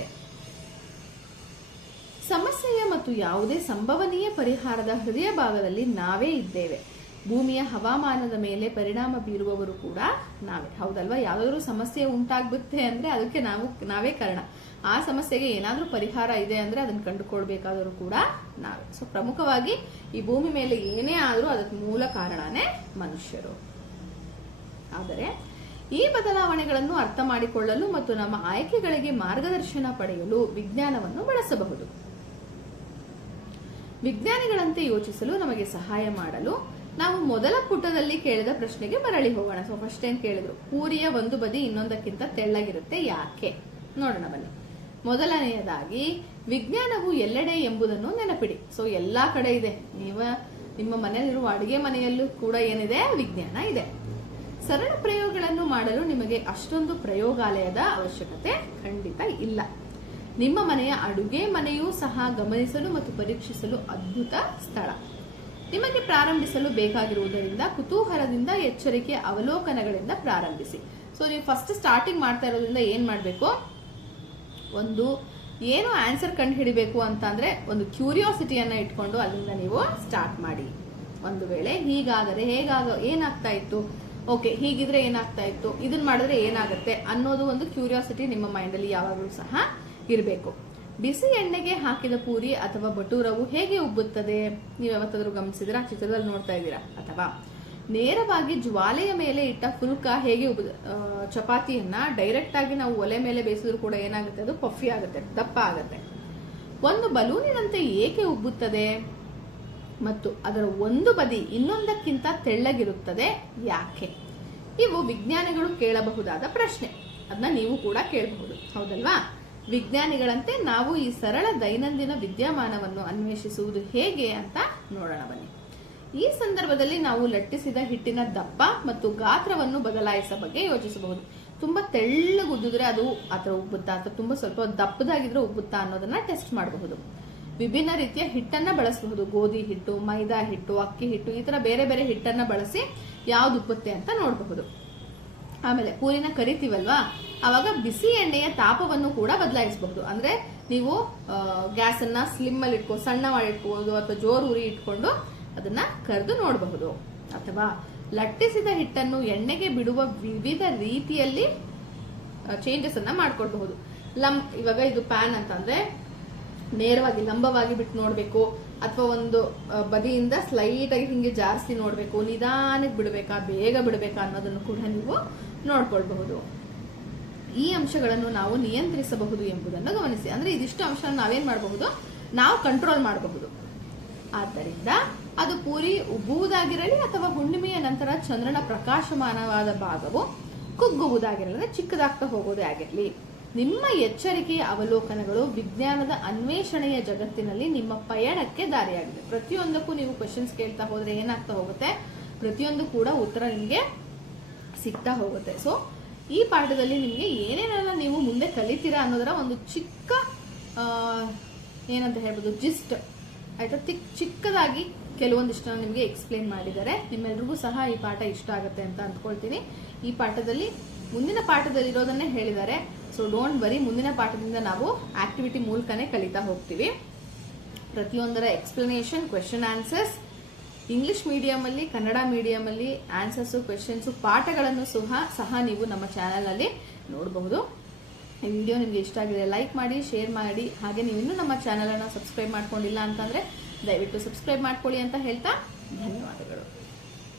ಸಮಸ್ಯೆಯ ಮತ್ತು ಯಾವುದೇ ಸಂಭವನೀಯ ಪರಿಹಾರದ ಹೃದಯ ಭಾಗದಲ್ಲಿ ನಾವೇ ಇದ್ದೇವೆ. ಭೂಮಿಯ ಹವಾಮಾನದ ಮೇಲೆ ಪರಿಣಾಮ ಬೀರುವವರು ಕೂಡ ನಾವೇ, ಹೌದಲ್ವಾ? ಯಾವ್ದಾದ್ರು ಸಮಸ್ಯೆ ಉಂಟಾಗುತ್ತೆ ಅಂದ್ರೆ ಅದಕ್ಕೆ ನಾವೇ ಕಾರಣ. ಆ ಸಮಸ್ಯೆಗೆ ಏನಾದ್ರೂ ಪರಿಹಾರ ಇದೆ ಅಂದ್ರೆ ಅದನ್ನ ಕಂಡುಕೊಳ್ಬೇಕಾದರೂ ಕೂಡ ನಾವೇ. ಸೊ ಪ್ರಮುಖವಾಗಿ ಈ ಭೂಮಿ ಮೇಲೆ ಏನೇ ಆದ್ರೂ ಅದಕ್ಕೆ ಮೂಲ ಕಾರಣನೇ ಮನುಷ್ಯರು. ಆದರೆ ಈ ಬದಲಾವಣೆಗಳನ್ನು ಅರ್ಥ ಮಾಡಿಕೊಳ್ಳಲು ಮತ್ತು ನಮ್ಮ ಆಯ್ಕೆಗಳಿಗೆ ಮಾರ್ಗದರ್ಶನ ಪಡೆಯಲು ವಿಜ್ಞಾನವನ್ನು ಬಳಸಬಹುದು. ವಿಜ್ಞಾನಿಗಳಂತೆ ಯೋಚಿಸಲು ನಮಗೆ ಸಹಾಯ ಮಾಡಲು ನಾವು ಮೊದಲ ಪುಟದಲ್ಲಿ ಕೇಳಿದ ಪ್ರಶ್ನೆಗೆ ಮರಳಿ ಹೋಗೋಣ. ಸೊ ಫಸ್ಟ್ ಏನ್ ಕೇಳಿದ್ರು, ಪೂರಿಯ ಒಂದು ಬದಿ ಇನ್ನೊಂದಕ್ಕಿಂತ ತೆಳ್ಳಗಿರುತ್ತೆ, ಯಾಕೆ? ನೋಡೋಣ ಬನ್ನಿ. ಮೊದಲನೆಯದಾಗಿ, ವಿಜ್ಞಾನವು ಎಲ್ಲೆಡೆ ಎಂಬುದನ್ನು ನೆನಪಿಡಿ. ಸೊ ಎಲ್ಲಾ ಕಡೆ ಇದೆ. ನಿಮ್ಮ ಮನೆಯಲ್ಲಿರುವ ಅಡುಗೆ ಮನೆಯಲ್ಲೂ ಕೂಡ ಏನಿದೆ? ವಿಜ್ಞಾನ ಇದೆ. ಸರಳ ಪ್ರಯೋಗಗಳನ್ನು ಮಾಡಲು ನಿಮಗೆ ಅಷ್ಟೊಂದು ಪ್ರಯೋಗಾಲಯದ ಅವಶ್ಯಕತೆ ಖಂಡಿತ ಇಲ್ಲ. ನಿಮ್ಮ ಮನೆಯ ಅಡುಗೆ ಮನೆಯೂ ಸಹ ಗಮನಿಸಲು ಮತ್ತು ಪರೀಕ್ಷಿಸಲು ಅದ್ಭುತ ಸ್ಥಳ. ನಿಮಗೆ ಪ್ರಾರಂಭಿಸಲು ಬೇಕಾಗಿರುವುದರಿಂದ ಕುತೂಹಲದಿಂದ, ಎಚ್ಚರಿಕೆ, ಅವಲೋಕನಗಳಿಂದ ಪ್ರಾರಂಭಿಸಿ. ಸೊ ನೀವು ಫಸ್ಟ್ ಸ್ಟಾರ್ಟಿಂಗ್ ಮಾಡ್ತಾ ಇರೋದ್ರಿಂದ ಏನ್ ಮಾಡ್ಬೇಕು, ಒಂದು ಏನು ಆನ್ಸರ್ ಕಂಡು ಹಿಡಿಬೇಕು ಅಂತ ಅಂದ್ರೆ ಒಂದು ಕ್ಯೂರಿಯಾಸಿಟಿಯನ್ನ ಇಟ್ಕೊಂಡು ಅಲ್ಲಿಂದ ನೀವು ಸ್ಟಾರ್ಟ್ ಮಾಡಿ. ಒಂದು ವೇಳೆ ಹೀಗಾದರೆ ಏನಾಗ್ತಾ ಇತ್ತು, ಓಕೆ ಹೀಗಿದ್ರೆ ಏನಾಗ್ತಾ ಇತ್ತು, ಇದನ್ನ ಮಾಡಿದ್ರೆ ಏನಾಗುತ್ತೆ ಅನ್ನೋದು ಒಂದು ಕ್ಯೂರಿಯಾಸಿಟಿ ನಿಮ್ಮ ಮೈಂಡ್ ಅಲ್ಲಿ ಯಾವಾಗಲೂ ಸಹ ಇರಬೇಕು. ಬಿಸಿ ಎಣ್ಣೆಗೆ ಹಾಕಿದ ಪೂರಿ ಅಥವಾ ಭಟೂರವು ಹೇಗೆ ಉಬ್ಬುತ್ತದೆ? ನೀವು ಯಾವತ್ತಾದ್ರೂ ಗಮನಿಸಿದ್ರಾ? ಚಿತ್ರದಲ್ಲಿ ನೋಡ್ತಾ ಇದ್ದೀರಾ? ಅಥವಾ ನೇರವಾಗಿ ಜ್ವಾಲೆಯ ಮೇಲೆ ಇಟ್ಟ ಫುಲ್ಕ ಹೇಗೆ ಚಪಾತಿಯನ್ನ ಡೈರೆಕ್ಟ್ ಆಗಿ ನಾವು ಒಲೆ ಮೇಲೆ ಬೇಯಿಸಿದ್ರು ಕೂಡ ಏನಾಗುತ್ತೆ? ಅದು ಪಫಿ ಆಗುತ್ತೆ, ದಪ್ಪ ಆಗುತ್ತೆ. ಒಂದು ಬಲೂನಿನಂತೆ ಏಕೆ ಉಬ್ಬುತ್ತದೆ ಮತ್ತು ಅದರ ಒಂದು ಬದಿ ಇನ್ನೊಂದಕ್ಕಿಂತ ತೆಳ್ಳಗಿರುತ್ತದೆ, ಯಾಕೆ? ಇವು ವಿಜ್ಞಾನಿಗಳು ಕೇಳಬಹುದಾದ ಪ್ರಶ್ನೆ. ಅದನ್ನ ನೀವು ಕೂಡ ಕೇಳಬಹುದು, ಹೌದಲ್ವಾ? ವಿಜ್ಞಾನಿಗಳಂತೆ ನಾವು ಈ ಸರಳ ದೈನಂದಿನ ವಿದ್ಯಮಾನವನ್ನು ಅನ್ವೇಷಿಸುವುದು ಹೇಗೆ ಅಂತ ನೋಡೋಣ ಬನ್ನಿ. ಈ ಸಂದರ್ಭದಲ್ಲಿ ನಾವು ಲಟ್ಟಿಸಿದ ಹಿಟ್ಟಿನ ದಪ್ಪ ಮತ್ತು ಗಾತ್ರವನ್ನು ಬದಲಾಯಿಸ ಬಗ್ಗೆ ಯೋಚಿಸಬಹುದು. ತುಂಬಾ ತೆಳ್ಳಗುದ್ದಿದ್ರೆ ಅದು ಅಥವಾ ಉಬ್ಬುತ್ತಾ, ಅಥವಾ ತುಂಬಾ ಸ್ವಲ್ಪ ದಪ್ಪದಾಗಿದ್ರೆ ಉಬ್ಬುತ್ತಾ ಅನ್ನೋದನ್ನ ಟೆಸ್ಟ್ ಮಾಡಬಹುದು. ವಿಭಿನ್ನ ರೀತಿಯ ಹಿಟ್ಟನ್ನ ಬಳಸಬಹುದು. ಗೋಧಿ ಹಿಟ್ಟು, ಮೈದಾ ಹಿಟ್ಟು, ಅಕ್ಕಿ ಹಿಟ್ಟು, ಈ ತರ ಬೇರೆ ಬೇರೆ ಹಿಟ್ಟನ್ನ ಬಳಸಿ ಯಾವ್ದು ಉಪ್ಪುತ್ತೆ ಅಂತ ನೋಡಬಹುದು. ಆಮೇಲೆ ಪೂರಿನ ಕರಿತೀವಲ್ವಾ, ಅವಾಗ ಬಿಸಿ ಎಣ್ಣೆಯ ತಾಪವನ್ನು ಕೂಡ ಬದಲಾಯಿಸಬಹುದು. ಅಂದ್ರೆ ನೀವು ಗ್ಯಾಸ್ ಅನ್ನ ಸ್ಲಿಮ್ ಅಲ್ಲಿ ಸಣ್ಣ ಮಾಡಿ ಇಟ್ಕೋಬಹುದು, ಅಥವಾ ಜೋರು ಉರಿ ಇಟ್ಕೊಂಡು ಅದನ್ನ ಕರೆದು ನೋಡಬಹುದು. ಅಥವಾ ಲಟ್ಟಿಸಿದ ಹಿಟ್ಟನ್ನು ಎಣ್ಣೆಗೆ ಬಿಡುವ ವಿವಿಧ ರೀತಿಯಲ್ಲಿ ಚೇಂಜಸ್ ಅನ್ನ ಮಾಡ್ಕೊಳ್ಬಹುದು. ಇವಾಗ ಇದು ಪ್ಯಾನ್ ಅಂತಂದ್ರೆ ನೇರವಾಗಿ ಲಂಬವಾಗಿ ಬಿಟ್ಟು ನೋಡ್ಬೇಕು, ಅಥವಾ ಒಂದು ಬದಿಯಿಂದ ಸ್ಲೈಟ್ ಆಗಿ ಹಿಂಗೆ ಜಾರಿಸಿ ನೋಡ್ಬೇಕು, ನಿಧಾನಕ್ಕೆ ಬಿಡಬೇಕಾ ಬೇಗ ಬಿಡಬೇಕಾ ಅನ್ನೋದನ್ನು ಕೂಡ ನೀವು ನೋಡ್ಕೊಳ್ಬಹುದು. ಈ ಅಂಶಗಳನ್ನು ನಾವು ನಿಯಂತ್ರಿಸಬಹುದು ಎಂಬುದನ್ನು ಗಮನಿಸಿ. ಅಂದ್ರೆ ಇದಿಷ್ಟು ಅಂಶ ನಾವೇನ್ ಮಾಡಬಹುದು, ನಾವು ಕಂಟ್ರೋಲ್ ಮಾಡಬಹುದು. ಆದ್ದರಿಂದ ಅದು ಪೂರಿ ಉಬ್ಬುವುದಾಗಿರಲಿ ಅಥವಾ ಹುಣ್ಣಿಮೆಯ ನಂತರ ಚಂದ್ರನ ಪ್ರಕಾಶಮಾನವಾದ ಭಾಗವು ಕುಗ್ಗುವುದಾಗಿರಲಿ, ಚಿಕ್ಕದಾಗ್ತಾ ಹೋಗೋದೇ ಆಗಿರಲಿ, ನಿಮ್ಮ ಎಚ್ಚರಿಕೆಯ ಅವಲೋಕನಗಳು ವಿಜ್ಞಾನದ ಅನ್ವೇಷಣೆಯ ಜಗತ್ತಿನಲ್ಲಿ ನಿಮ್ಮ ಪಯಣಕ್ಕೆ ದಾರಿಯಾಗಿದೆ. ಪ್ರತಿಯೊಂದಕ್ಕೂ ನೀವು ಕ್ವೆಶನ್ಸ್ ಕೇಳ್ತಾ ಹೋದ್ರೆ ಏನಾಗ್ತಾ ಹೋಗುತ್ತೆ, ಪ್ರತಿಯೊಂದು ಕೂಡ ಉತ್ತರ ನಿಮಗೆ ಸಿಗ್ತಾ ಹೋಗುತ್ತೆ. ಸೊ ಈ ಪಾಠದಲ್ಲಿ ನಿಮಗೆ ಏನೇನೆಲ್ಲ ನೀವು ಮುಂದೆ ಕಲಿತೀರಾ ಅನ್ನೋದರ ಒಂದು ಚಿಕ್ಕ ಏನಂತ ಹೇಳ್ಬೋದು, ಜಿಸ್ಟ್ ಆಯ್ತಾ, ಚಿಕ್ಕದಾಗಿ ಕೆಲವೊಂದಿಷ್ಟು ನಿಮಗೆ ಎಕ್ಸ್ಪ್ಲೇನ್ ಮಾಡಿದ್ದಾರೆ. ನಿಮ್ಮೆಲ್ರಿಗೂ ಸಹ ಈ ಪಾಠ ಇಷ್ಟ ಆಗುತ್ತೆ ಅಂತ ಅಂದ್ಕೊಳ್ತೀನಿ. ಈ ಪಾಠದಲ್ಲಿ ಮುಂದಿನ ಪಾಠದಲ್ಲಿ ಇರೋದನ್ನೇ ಹೇಳಿದ್ದಾರೆ. ಸೊ ಡೋಂಟ್ ವರಿ, ಮುಂದಿನ ಪಾಠದಿಂದ ನಾವು ಆಕ್ಟಿವಿಟಿ ಮೂಲಕನೇ ಕಲಿತಾ ಹೋಗ್ತೀವಿ. ಪ್ರತಿಯೊಂದರ explanation, question answers, English medium ಅಲ್ಲಿ, ಕನ್ನಡ ಮೀಡಿಯಂ ಅಲ್ಲಿ ಆನ್ಸರ್ಸ್, ಕ್ವೆಶನ್ಸ್, ಪಾಠಗಳನ್ನು ಸಹ ನೀವು ನಮ್ಮ ಚಾನೆಲ್ ಅಲ್ಲಿ ನೋಡಬಹುದು. ಈ ವಿಡಿಯೋ ನಿಮಗೆ ಇಷ್ಟ ಆಗಿದೆ ಲೈಕ್ ಮಾಡಿ, ಶೇರ್ ಮಾಡಿ. ಹಾಗೆ ನೀವು ಇನ್ನೂ ನಮ್ಮ ಚಾನೆಲ್ ಅನ್ನು ಸಬ್ಸ್ಕ್ರೈಬ್ ಮಾಡ್ಕೊಂಡಿಲ್ಲ ಅಂತಂದ್ರೆ ದಯವಿಟ್ಟು ಸಬ್ಸ್ಕ್ರೈಬ್ ಮಾಡ್ಕೊಳ್ಳಿ ಅಂತ ಹೇಳ್ತಾ ಧನ್ಯವಾದಗಳು.